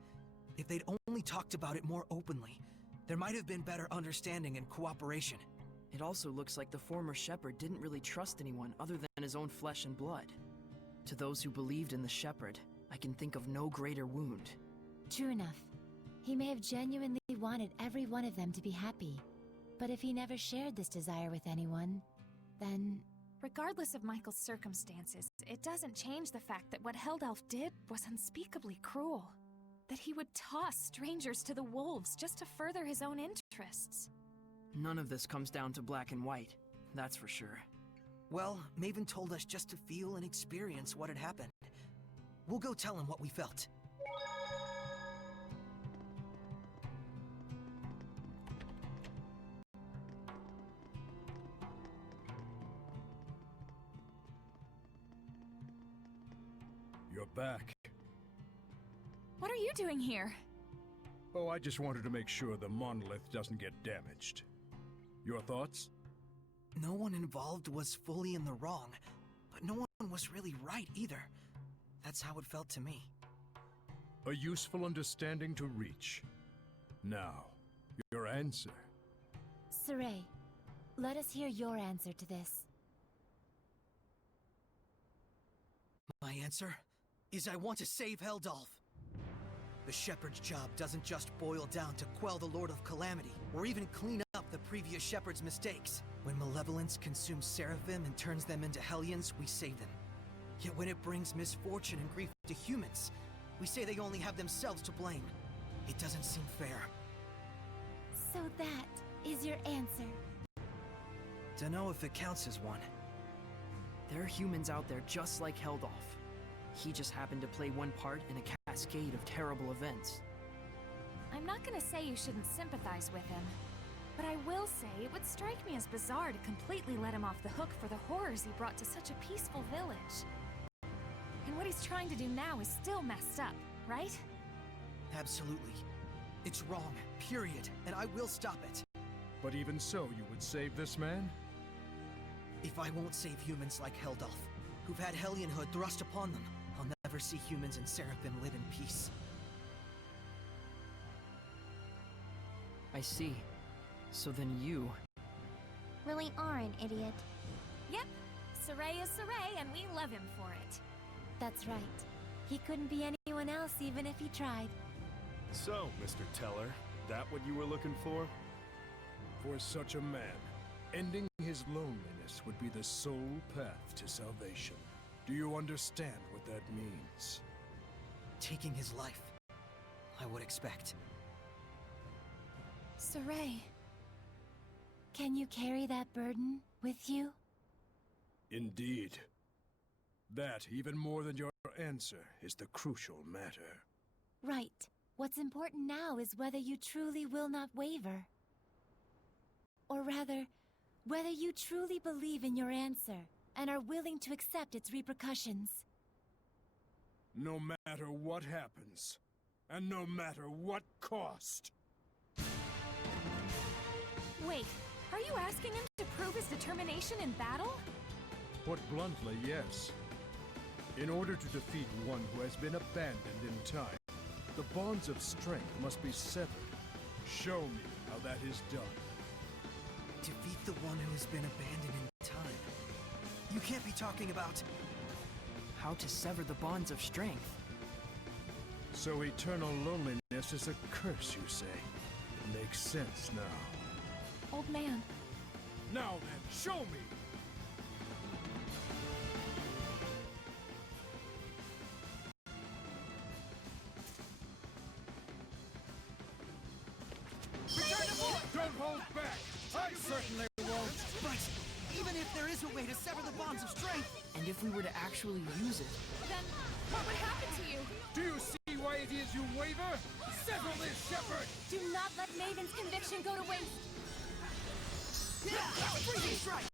If they'd only talked about it more openly, there might have been better understanding and cooperation. It also looks like the former shepherd didn't really trust anyone other than his own flesh and blood. To those who believed in the shepherd, I can think of no greater wound. True enough. He may have genuinely wanted every one of them to be happy. But if he never shared this desire with anyone, then... Regardless of Michael's circumstances, it doesn't change the fact that what Heldalf did was unspeakably cruel. That he would toss strangers to the wolves just to further his own interests. None of this comes down to black and white, that's for sure. Well, Maven told us just to feel and experience what had happened. We'll go tell him what we felt. You're back. What are you doing here? Oh, I just wanted to make sure the monolith doesn't get damaged. Your thoughts? No one involved was fully in the wrong, but no one was really right either. That's how it felt to me. A useful understanding to reach. Now, your answer. Saray, let us hear your answer to this. My answer is I want to save Heldalf. The shepherd's job doesn't just boil down to quell the Lord of Calamity, or even clean up the previous shepherd's mistakes. When malevolence consumes Seraphim and turns them into Hellions, we save them. Yet when it brings misfortune and grief to humans, we say they only have themselves to blame. It doesn't seem fair. So that is your answer? Dunno if it counts as one. There are humans out there just like Heldalf. He just happened to play one part in a cascade of terrible events. I'm not gonna say you shouldn't sympathize with him, but I will say it would strike me as bizarre to completely let him off the hook for the horrors he brought to such a peaceful village. And what he's trying to do now is still messed up, right? Absolutely. It's wrong, period, and I will stop it. But even so, you would save this man? If I won't save humans like Heldalf, who've had Hellionhood thrust upon them, I'll never see humans and Seraphim live in peace. I see. So then you... really are an idiot. Yep. Saray is Saray, and we love him for it. That's right. He couldn't be anyone else even if he tried. So, Mr. Teller, that what you were looking for? For such a man, ending his loneliness would be the sole path to salvation. Do you understand what that means? Taking his life, I would expect. Saray. Can you carry that burden with you? Indeed. That, even more than your answer, is the crucial matter. Right. What's important now is whether you truly will not waver. Or rather, whether you truly believe in your answer and are willing to accept its repercussions. No matter what happens, and no matter what cost. Wait, are you asking him to prove his determination in battle? Put bluntly, yes. In order to defeat one who has been abandoned in time, the bonds of strength must be severed. Show me how that is done. Defeat the one who has been abandoned in time? You can't be talking about how to sever the bonds of strength. So eternal loneliness is a curse, you say? It makes sense now. Old man. Now then, show me! Don't hold back! I certainly won't! But even if there is a way to sever the bonds of strength, and if we were to actually use it, Then what would happen to you? Do you see why it is you waver? Settle this, Shepherd! Do not let Maiden's conviction go to waste. freezing strike!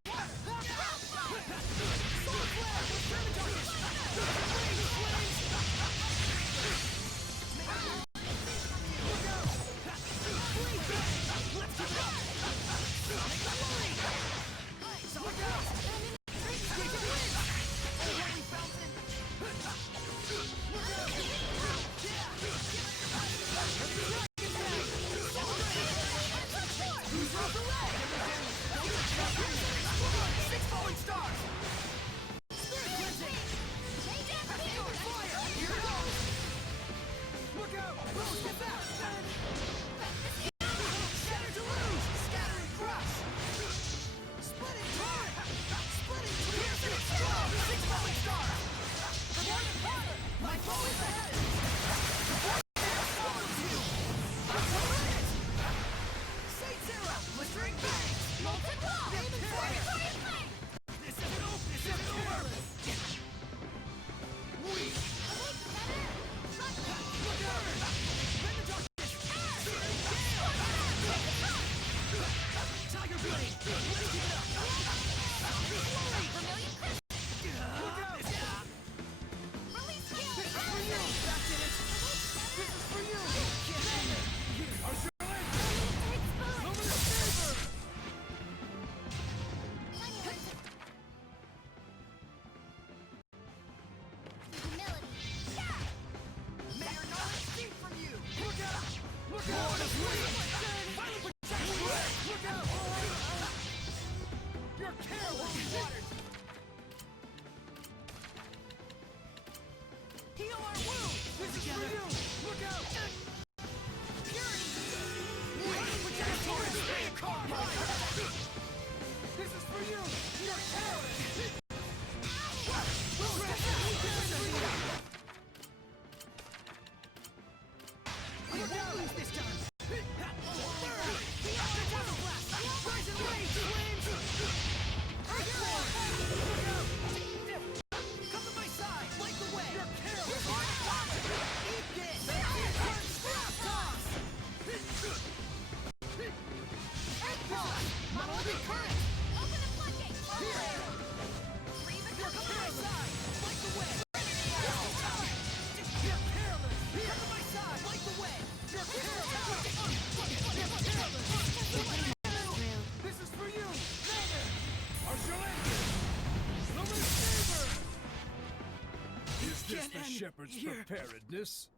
Is the shepherd's preparedness?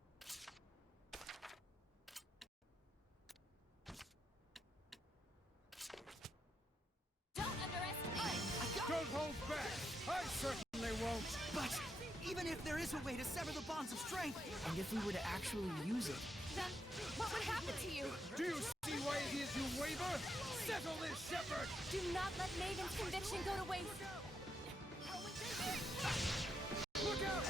Don't underestimate. Don't hold back! I certainly won't! but even if there is a way to sever the bonds of strength, and if we were to actually use it, Then what would happen to you? Do you see why it is you waver? Settle this, Shepherd! Do not let Maiden's conviction go to waste. Look out!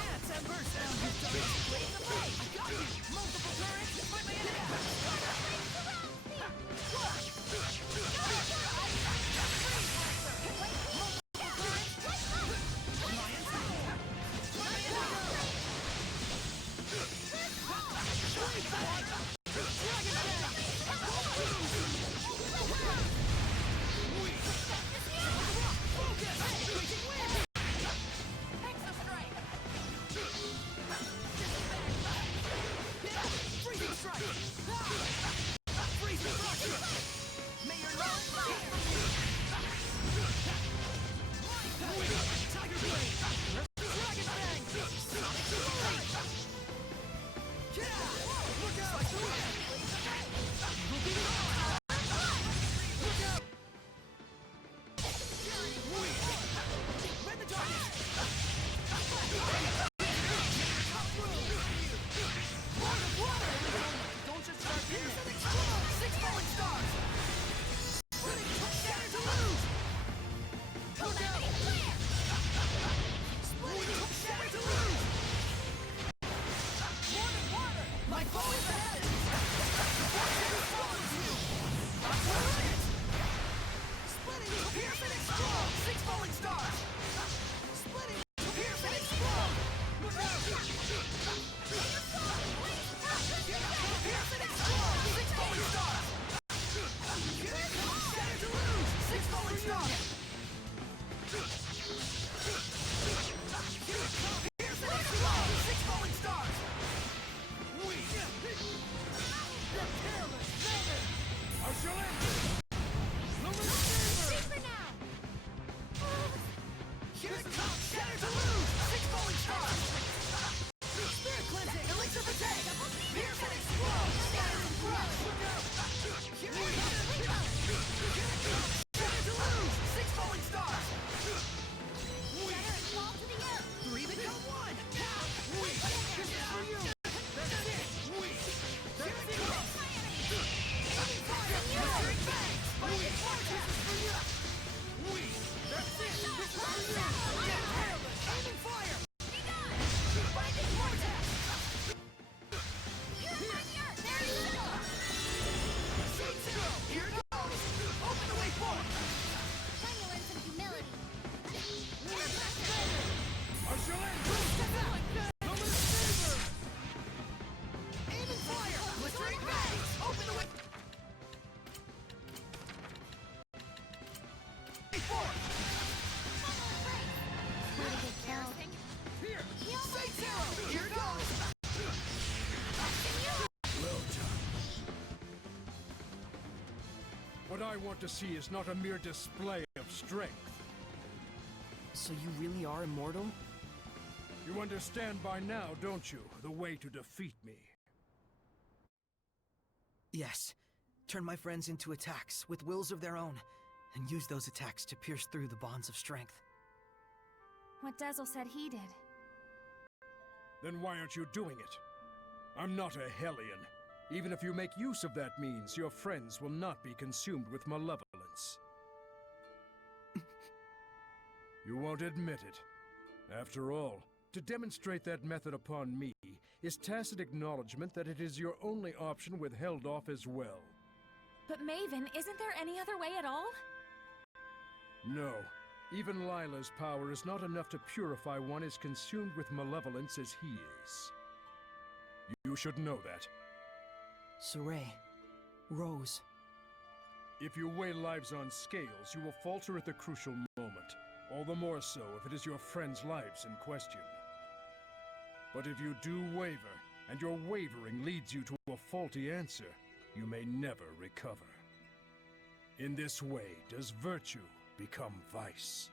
dance and burst down his I got you! Multiple turrets! strike! Freeze destruction! May your love fire! Tiger Blade! Dragon Fang! Sonic Blade! Get out! Look out! Slice the wind! Eagle Beam! Look out! Rend the darkness! Don't just start here! Six falling stars! Shatter to lose! Look out! Splitting! Shatter to lose! Water! My bow is ahead! Water follows you! Brilliant! Splitting! Pierce and explode! Six falling stars! Splitting! Pierce and explode! Look out! Pierce and explode! Six falling stars! Shatter to lose! Six falling stars! Pierce and explode! Six falling stars! You're careless! Never! I shall end it! Luminous Saber! Here it comes! Shatter to lose! Six falling stars! Spirit cleansing! Elixir for take! Pierce and explode! Scatter and crush! Here it comes! Shatter to lose! Six falling stars! Shatter and fall to the earth! Three become one! This is for you! That's it! Here it comes! Aiming fire! Measuring bangs! Lightning vortex! This is for you! That's it! This is for you! Get careless! Aiming fire! Lightning vortex! There you go! State zero! Here it goes! Open the way forward! Time to learn some humility. I shall end! Step out! Luminous Saber! Aiming fire! Blistering bangs! Open the way! Forward! Here! State zero! Here it goes! Well done. What I want to see is not a mere display of strength. So you really are immortal? You understand by now, don't you, the way to defeat me? Yes. Turn my friends into attacks with wills of their own, and use those attacks to pierce through the bonds of strength. What Dazzle said he did. Then why aren't you doing it? I'm not a Hellion. Even if you make use of that means, your friends will not be consumed with malevolence. You won't admit it. After all, to demonstrate that method upon me is tacit acknowledgement that it is your only option with Heldolf as well. But Maven, isn't there any other way at all? No. Even Lila's power is not enough to purify one as consumed with malevolence as he is. You should know that. Saray. Rose. If you weigh lives on scales, you will falter at the crucial moment. All the more so if it is your friends' lives in question. But if you do waver, and your wavering leads you to a faulty answer, you may never recover. In this way does virtue become vice.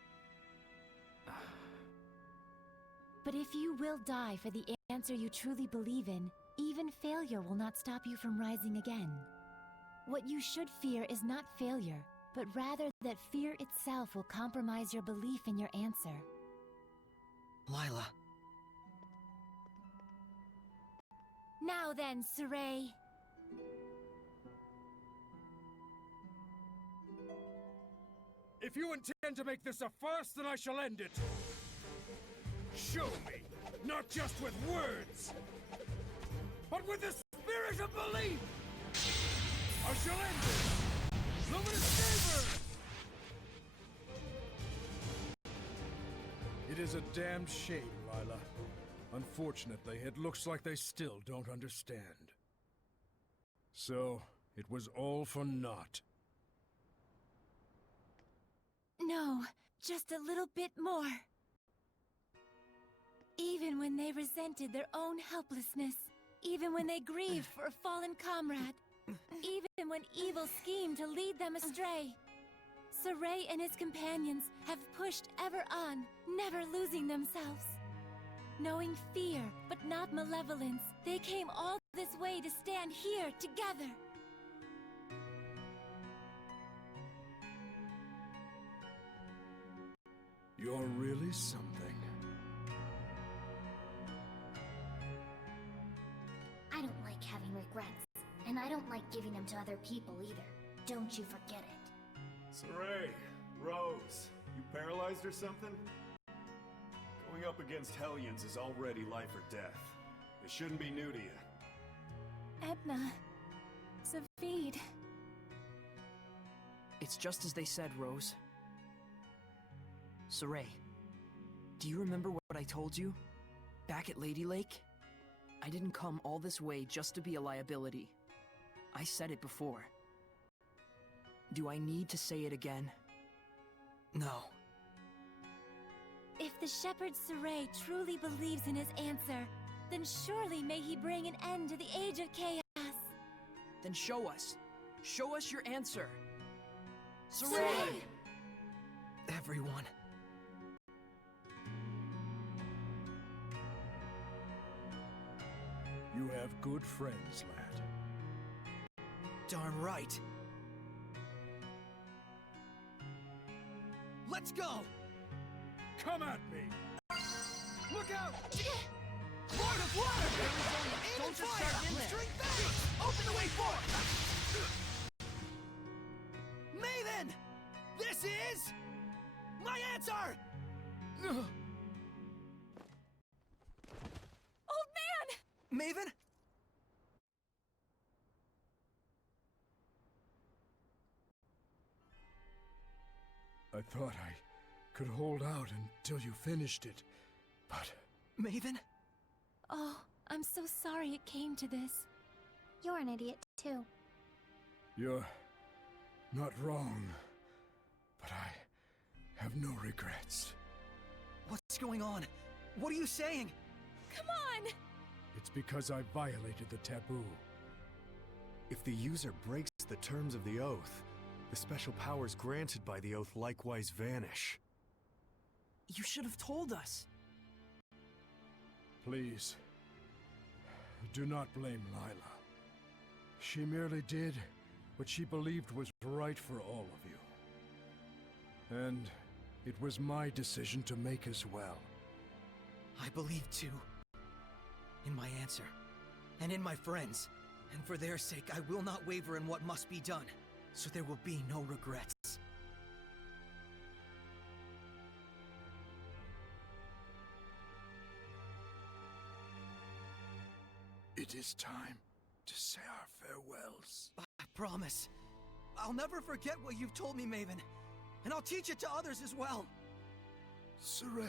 But if you will die for the answer you truly believe in, even failure will not stop you from rising again. What you should fear is not failure, but rather that fear itself will compromise your belief in your answer. Lila. Now then, Saray. If you intend to make this a farce, then I shall end it. Show me, not just with words, but with the spirit of belief. I shall end it. Luminous Saber! It is a damned shame, Lila. Unfortunately, it looks like they still don't understand. So, it was all for naught. No, just a little bit more. Even when they resented their own helplessness, Even when they grieved for a fallen comrade. Even when evil schemed to lead them astray. Saray and his companions have pushed ever on, never losing themselves. Knowing fear, but not malevolence, they came all this way to stand here together. You're really something. I don't like having regrets, and I don't like giving them to other people either. Don't you forget it. Saray, Rose, you paralyzed or something? Going up against Hellions is already life or death. It shouldn't be new to you. Edna. Zaveid. It's just as they said, Rose. Saray, do you remember what I told you? Back at Lady Lake? I didn't come all this way just to be a liability. I said it before. Do I need to say it again? No. If the shepherd Saray truly believes in his answer, then surely may he bring an end to the Age of Chaos. Then show us. Show us your answer. Saray! Everyone. You have good friends, lad. Darn right. Let's go! Come at me! Look out! Lord of Water! Aim and fire! Blistering Fangs! Open the way forward! Maven! This is... my answer! Old man! Maven? I thought I could hold out until you finished it, but... Maven? Oh, I'm so sorry it came to this. You're an idiot, too. You're not wrong, but I have no regrets. What's going on? What are you saying? Come on! It's because I violated the taboo. If the user breaks the terms of the oath, the special powers granted by the oath likewise vanish. You should have told us. Please, do not blame Lila. She merely did what she believed was right for all of you. And it was my decision to make as well. I believe too. In my answer. And in my friends. And for their sake, I will not waver in what must be done. So there will be no regrets. It is time to say our farewells. I promise. I'll never forget what you've told me, Maven. And I'll teach it to others as well. Saray,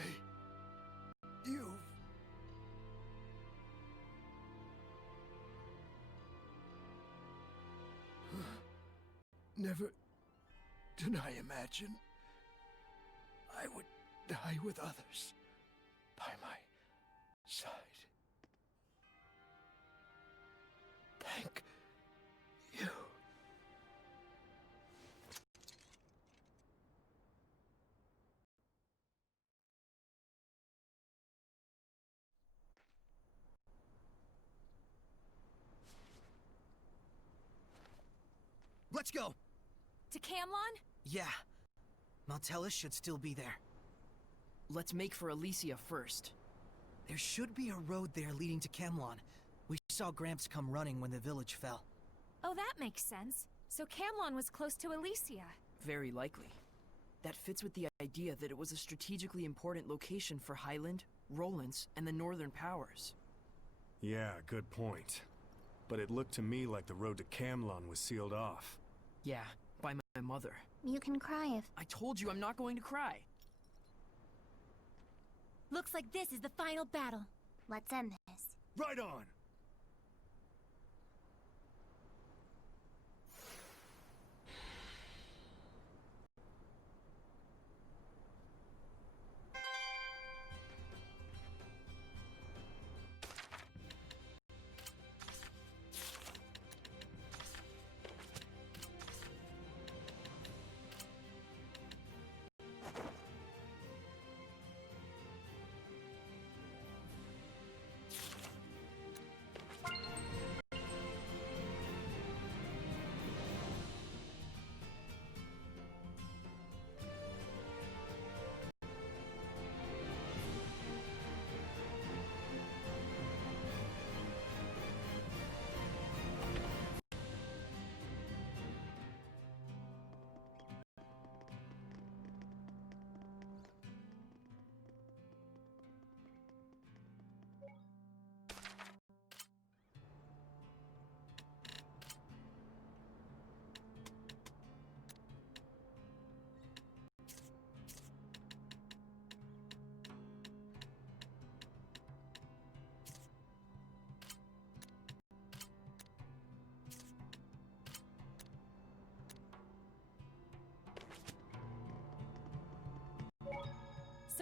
you've... Never did I imagine I would die with others by my side. Thank you. Let's go! To Camlon? Yeah. Maltellus should still be there. Let's make for Elysia first. There should be a road there leading to Camlon. We saw Gramps come running when the village fell. Oh, that makes sense. So Camlon was close to Elysia. Very likely. That fits with the idea that it was a strategically important location for Highland, Rollins, and the Northern Powers. Yeah, good point. But it looked to me like the road to Camlon was sealed off. Yeah, by my mother. You can cry if... I told you I'm not going to cry. Looks like this is the final battle. Let's end this. Right on!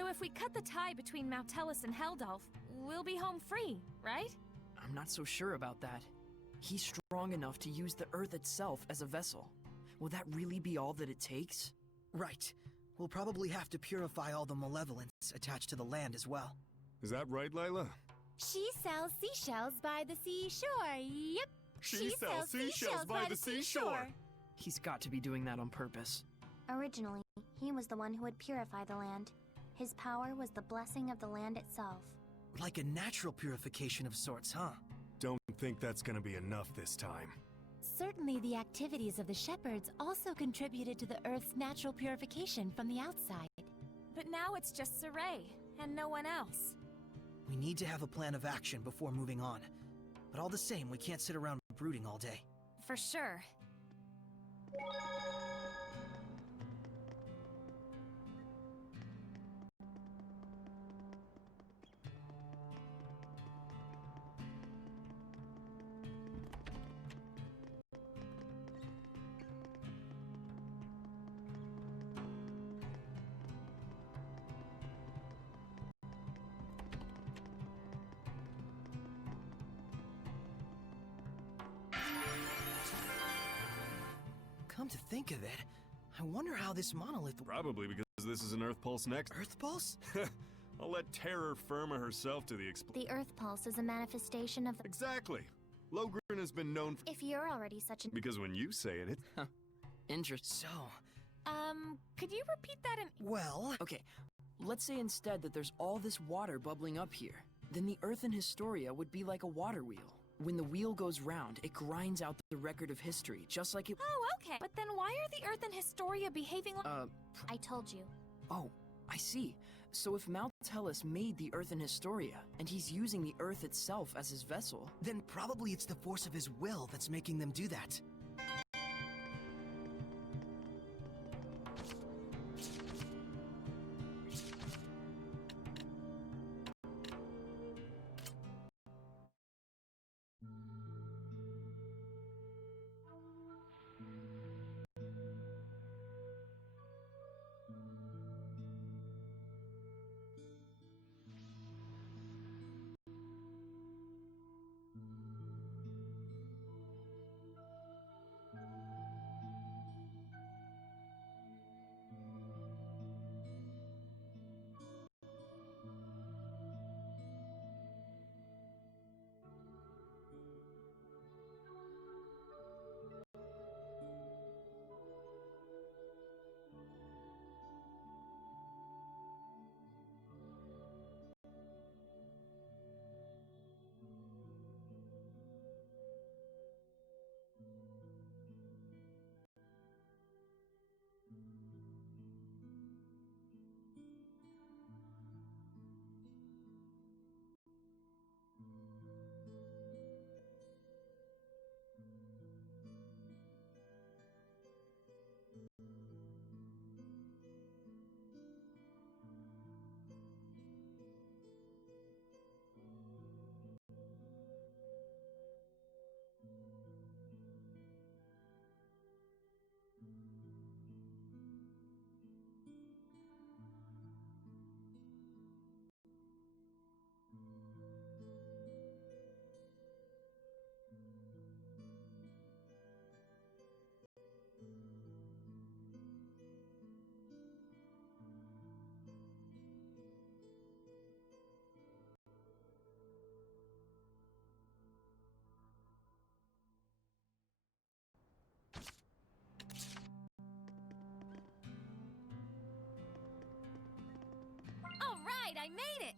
So if we cut the tie between Mautelus and Heldolf, we'll be home free, right? I'm not so sure about that. He's strong enough to use the Earth itself as a vessel. Will that really be all that it takes? Right. We'll probably have to purify all the malevolence attached to the land as well. Is that right, Layla? She sells seashells by the seashore. Yep. She sells seashells by the seashore. He's got to be doing that on purpose. Originally, he was the one who would purify the land. His power was the blessing of the land itself. Like a natural purification of sorts, huh? Don't think that's gonna be enough this time. Certainly the activities of the shepherds also contributed to the Earth's natural purification from the outside. But now it's just Saray, and no one else. We need to have a plan of action before moving on. But all the same, we can't sit around brooding all day. For sure. Come to think of it, I wonder how this monolith... Probably because this is an Earth Pulse next. Earth Pulse? I'll let Terror Firma herself to the The Earth Pulse is a manifestation of the... Exactly. Logren has been known for... If you're already such an... Because when you say it, Interesting. So... Could you repeat that in... Well... Okay, let's say instead that there's all this water bubbling up here. Then the Earth in Historia would be like a water wheel. When the wheel goes round, it grinds out the record of history, just like it... Oh, okay. But then why are the Earth and Historia behaving like... I told you. Oh, I see. So if Mautelus made the Earth in Historia, and he's using the Earth itself as his vessel, then probably it's the force of his will that's making them do that. All right, I made it!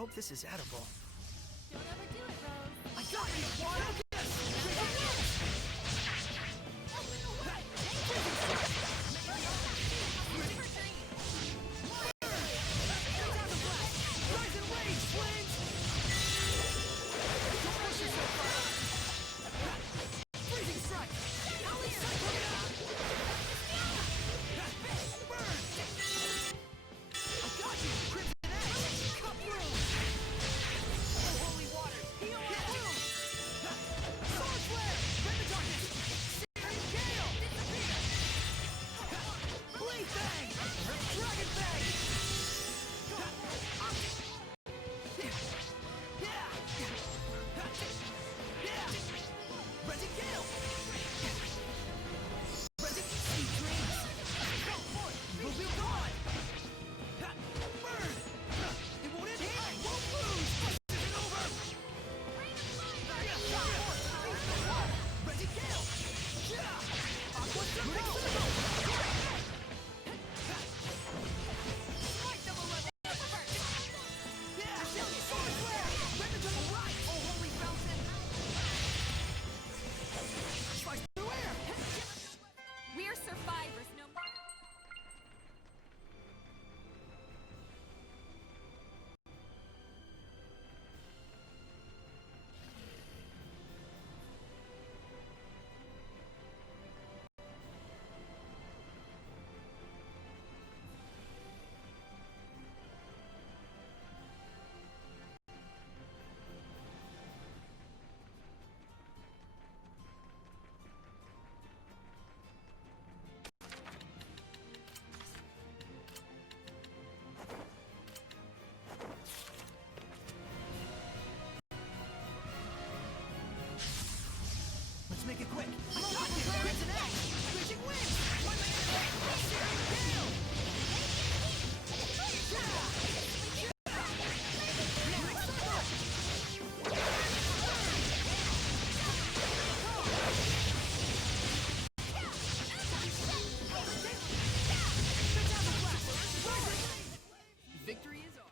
hope this is edible. Don't overdo it, Rose. I got you, water! We're survivors, no matter. Let's make it quick. I got you! Crimson Edge! Switching winds! One man in the back! Steering gale! Victory is ours.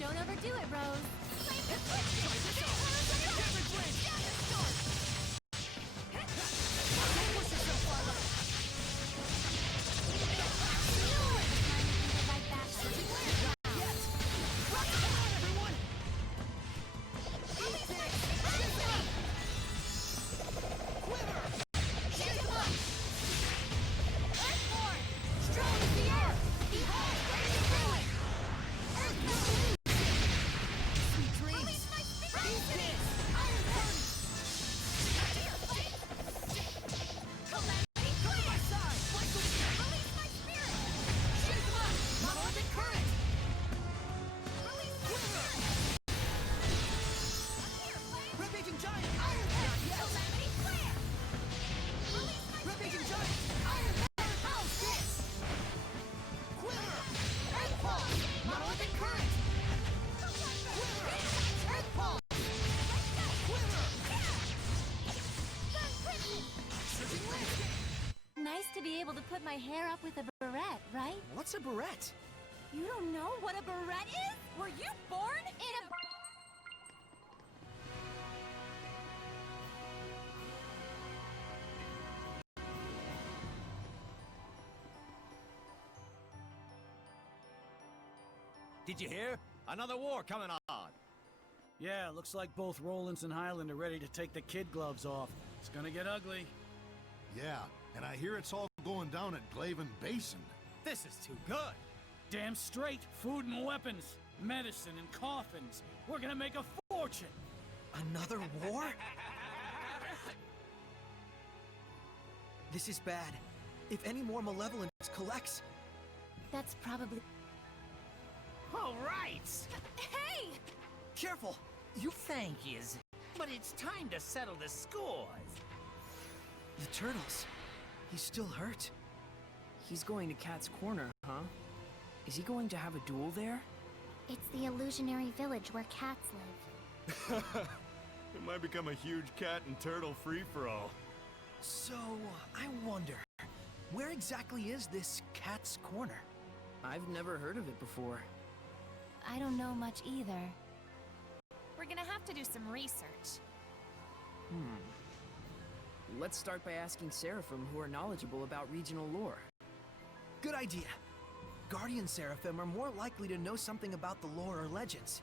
Don't overdo it, Rose. be able to put my hair up with a barrette, right? What's a barrette? You don't know what a barrette is? Were you born in a... Did you hear? Another war coming on. Yeah, looks like both Rollins and Highland are ready to take the kid gloves off. It's gonna get ugly. Yeah, and I hear it's all going down at Glaven Basin. This is too good. Damn straight. Food and weapons, medicine and coffins. We're gonna make a fortune. Another war? This is bad. If any more malevolence collects... That's probably... All right. Hey! Careful! Thank yous. But it's time to settle the scores. The turtles. He's still hurt. He's going to Cat's Corner, huh? Is he going to have a duel there? It's the illusionary village where cats live. It might become a huge cat and turtle free-for-all. So, I wonder, where exactly is this Cat's Corner? I've never heard of it before. I don't know much either. We're gonna have to do some research. Let's start by asking Seraphim who are knowledgeable about regional lore. Good idea. Guardian Seraphim are more likely to know something about the lore or legends.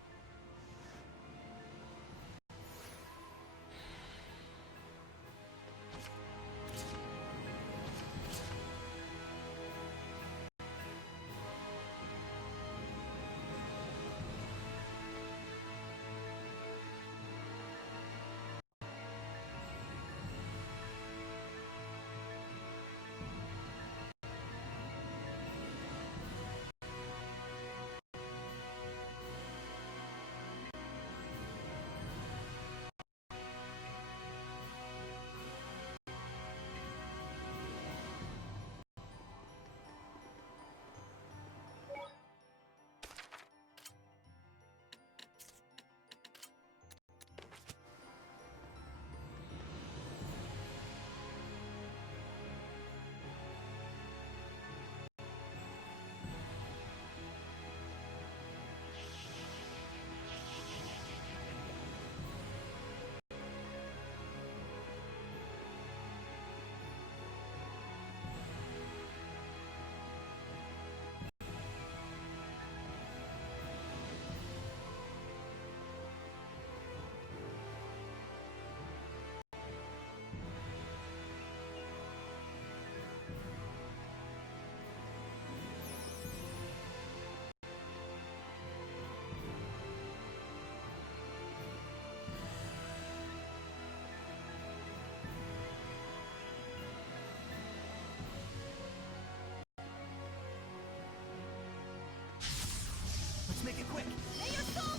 Let's make it quick. May your soul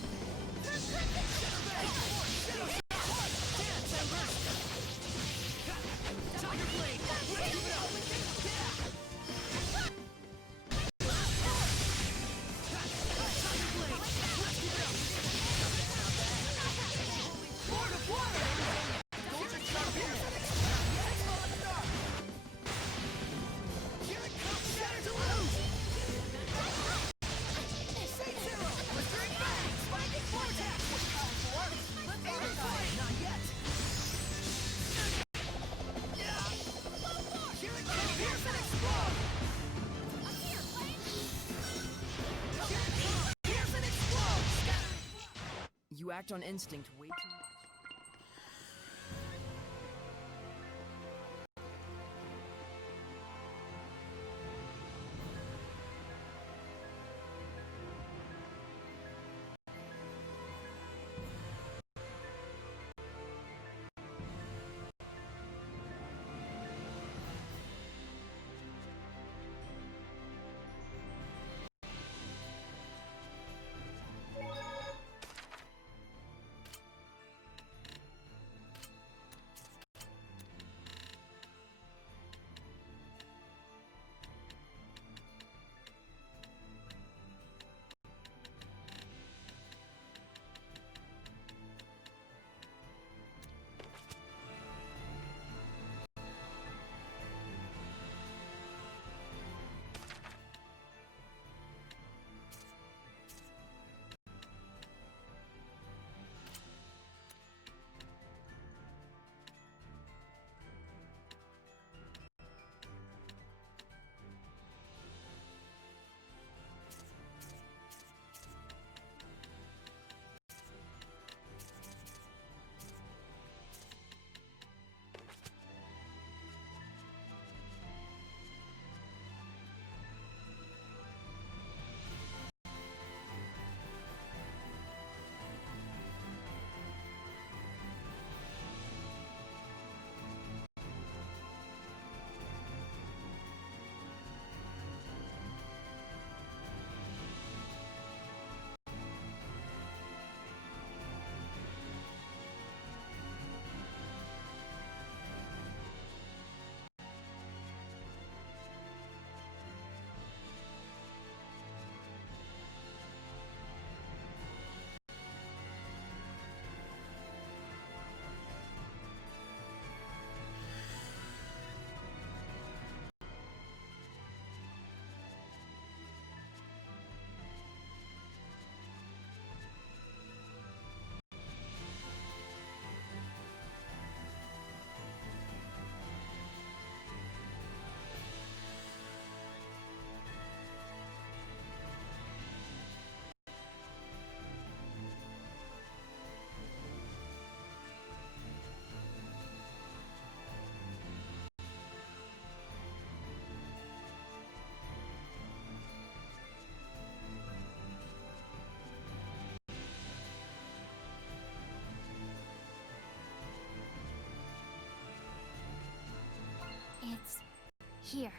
turn Tiger Blade! Let's keep it up! Lord of Water! Golden Champion! Here it comes! Shatter to lose! Saint Zero! Blistering Bang! Spiking Vortex! Not yet! Here it comes! Pierce and explode! Here it comes! Pierce and explode! You act on instinct way too much. Here.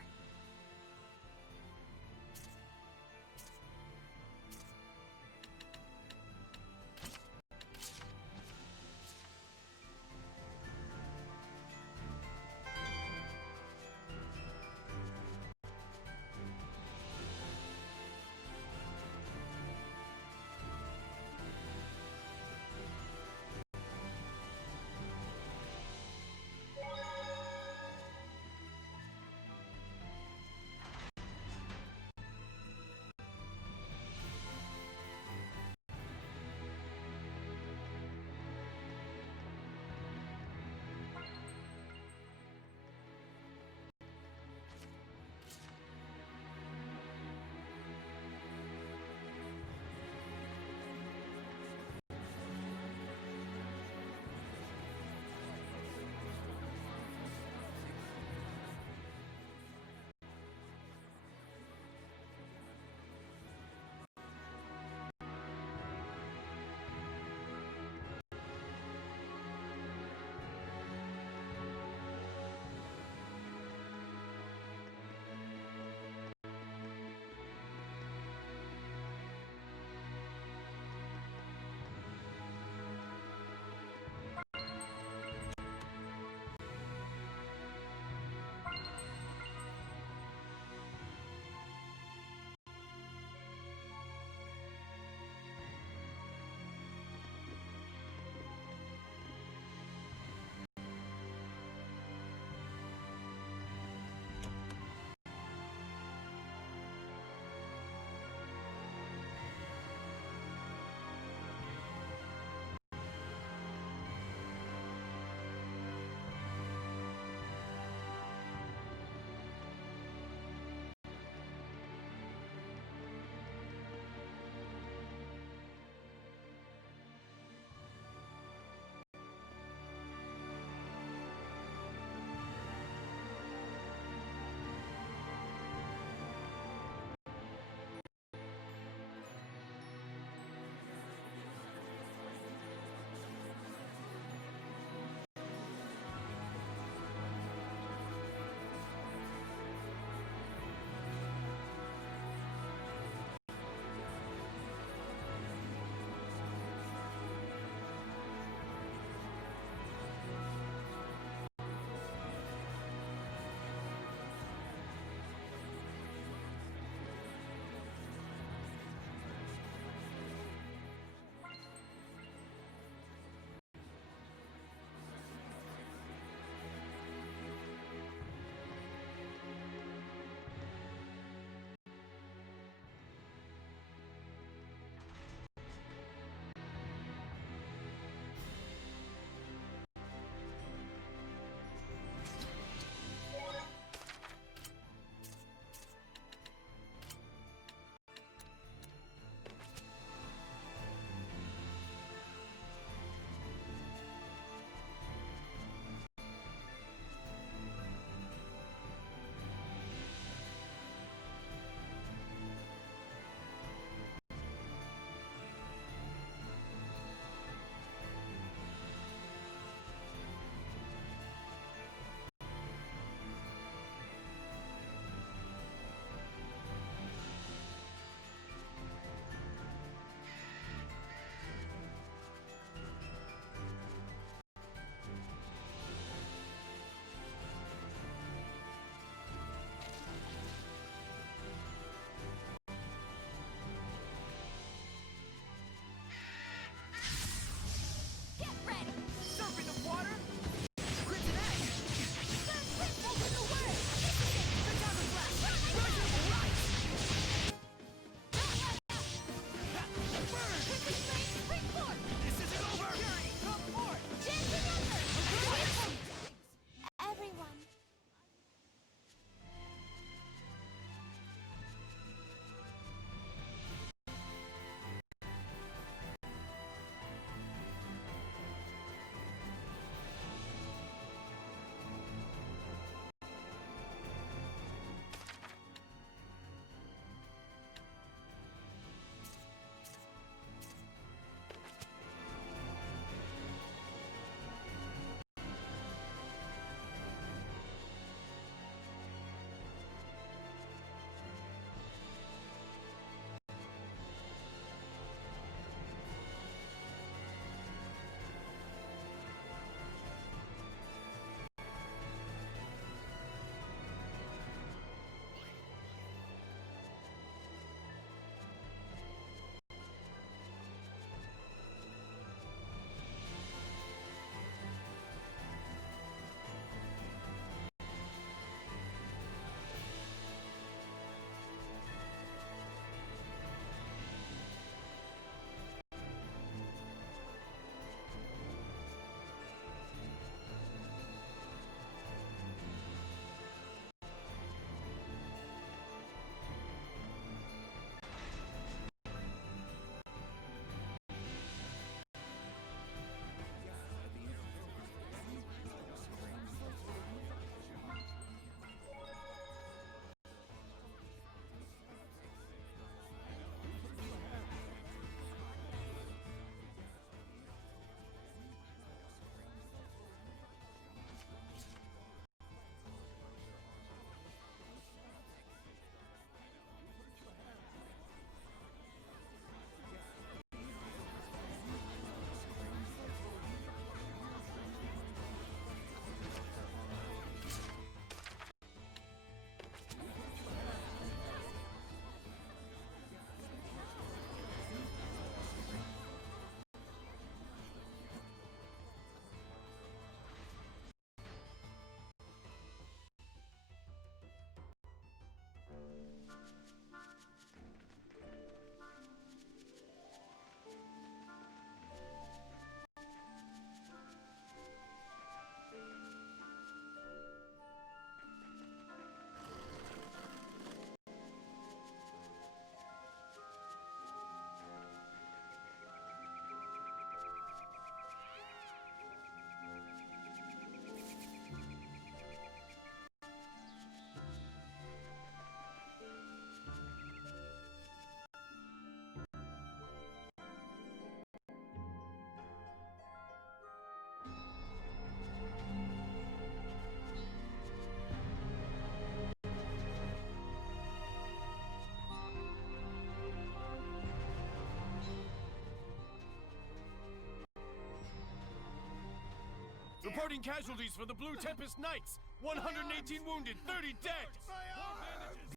Reporting casualties for the Blue Tempest Knights. 118 wounded, 30 dead.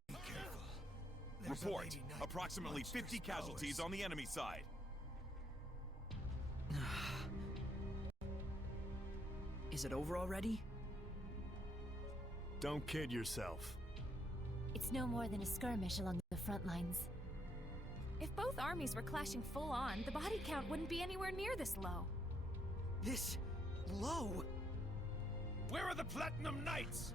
Be careful. Report. Approximately 50 casualties on the enemy side. Is it over already? Don't kid yourself. It's no more than a skirmish along the front lines. If both armies were clashing full on, the body count wouldn't be anywhere near this low. This low? Where are the Platinum Knights?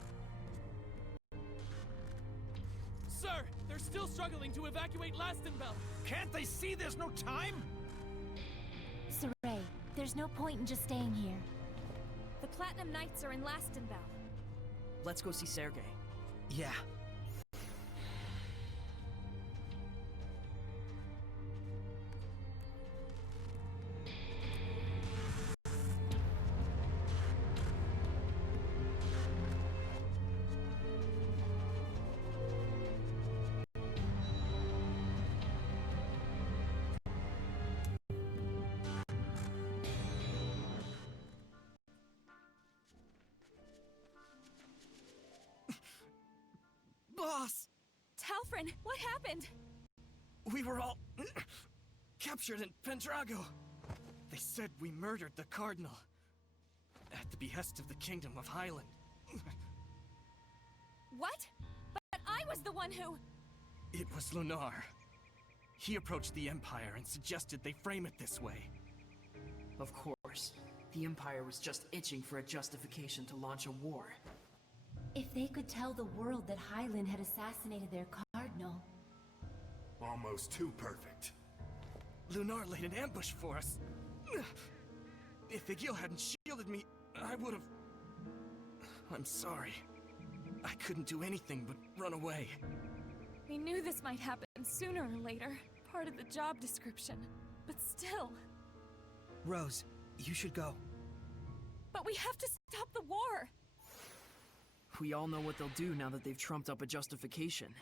Sir, they're still struggling to evacuate Lastenbell. Can't they see there's no time? Saray, there's no point in just staying here. The Platinum Knights are in Lastenbell. Let's go see Sergei. Yeah. Boss! Talfrin, what happened? We were all captured in Pendrago. They said we murdered the Cardinal at the behest of the Kingdom of Highland. What? But I was the one who... It was Lunar. He approached the Empire and suggested they frame it this way. Of course, the Empire was just itching for a justification to launch a war. If they could tell the world that Highland had assassinated their cardinal... Almost too perfect. Lunar laid an ambush for us. If Igil hadn't shielded me, I would've... I'm sorry. I couldn't do anything but run away. We knew this might happen sooner or later. Part of the job description. But still... Rose, you should go. But we have to stop the war! We all know what they'll do now that they've trumped up a justification.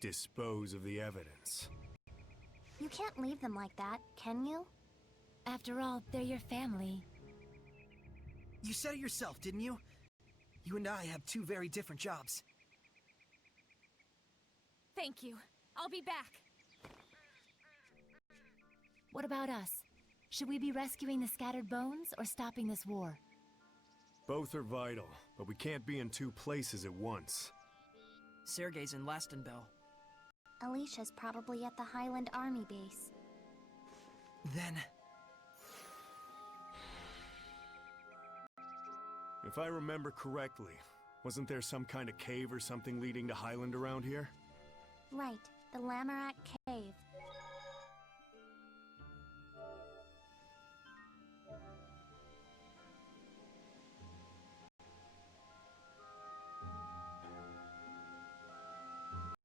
Dispose of the evidence. You can't leave them like that, can you? After all, they're your family. You said it yourself, didn't you? You and I have two very different jobs. Thank you. I'll be back. What about us? Should we be rescuing the scattered bones or stopping this war? Both are vital, but we can't be in two places at once. Sergei's in Lastenbell. Alicia's probably at the Highland Army base. Then... If I remember correctly, wasn't there some kind of cave or something leading to Highland around here? Right, the Lamarak Cave.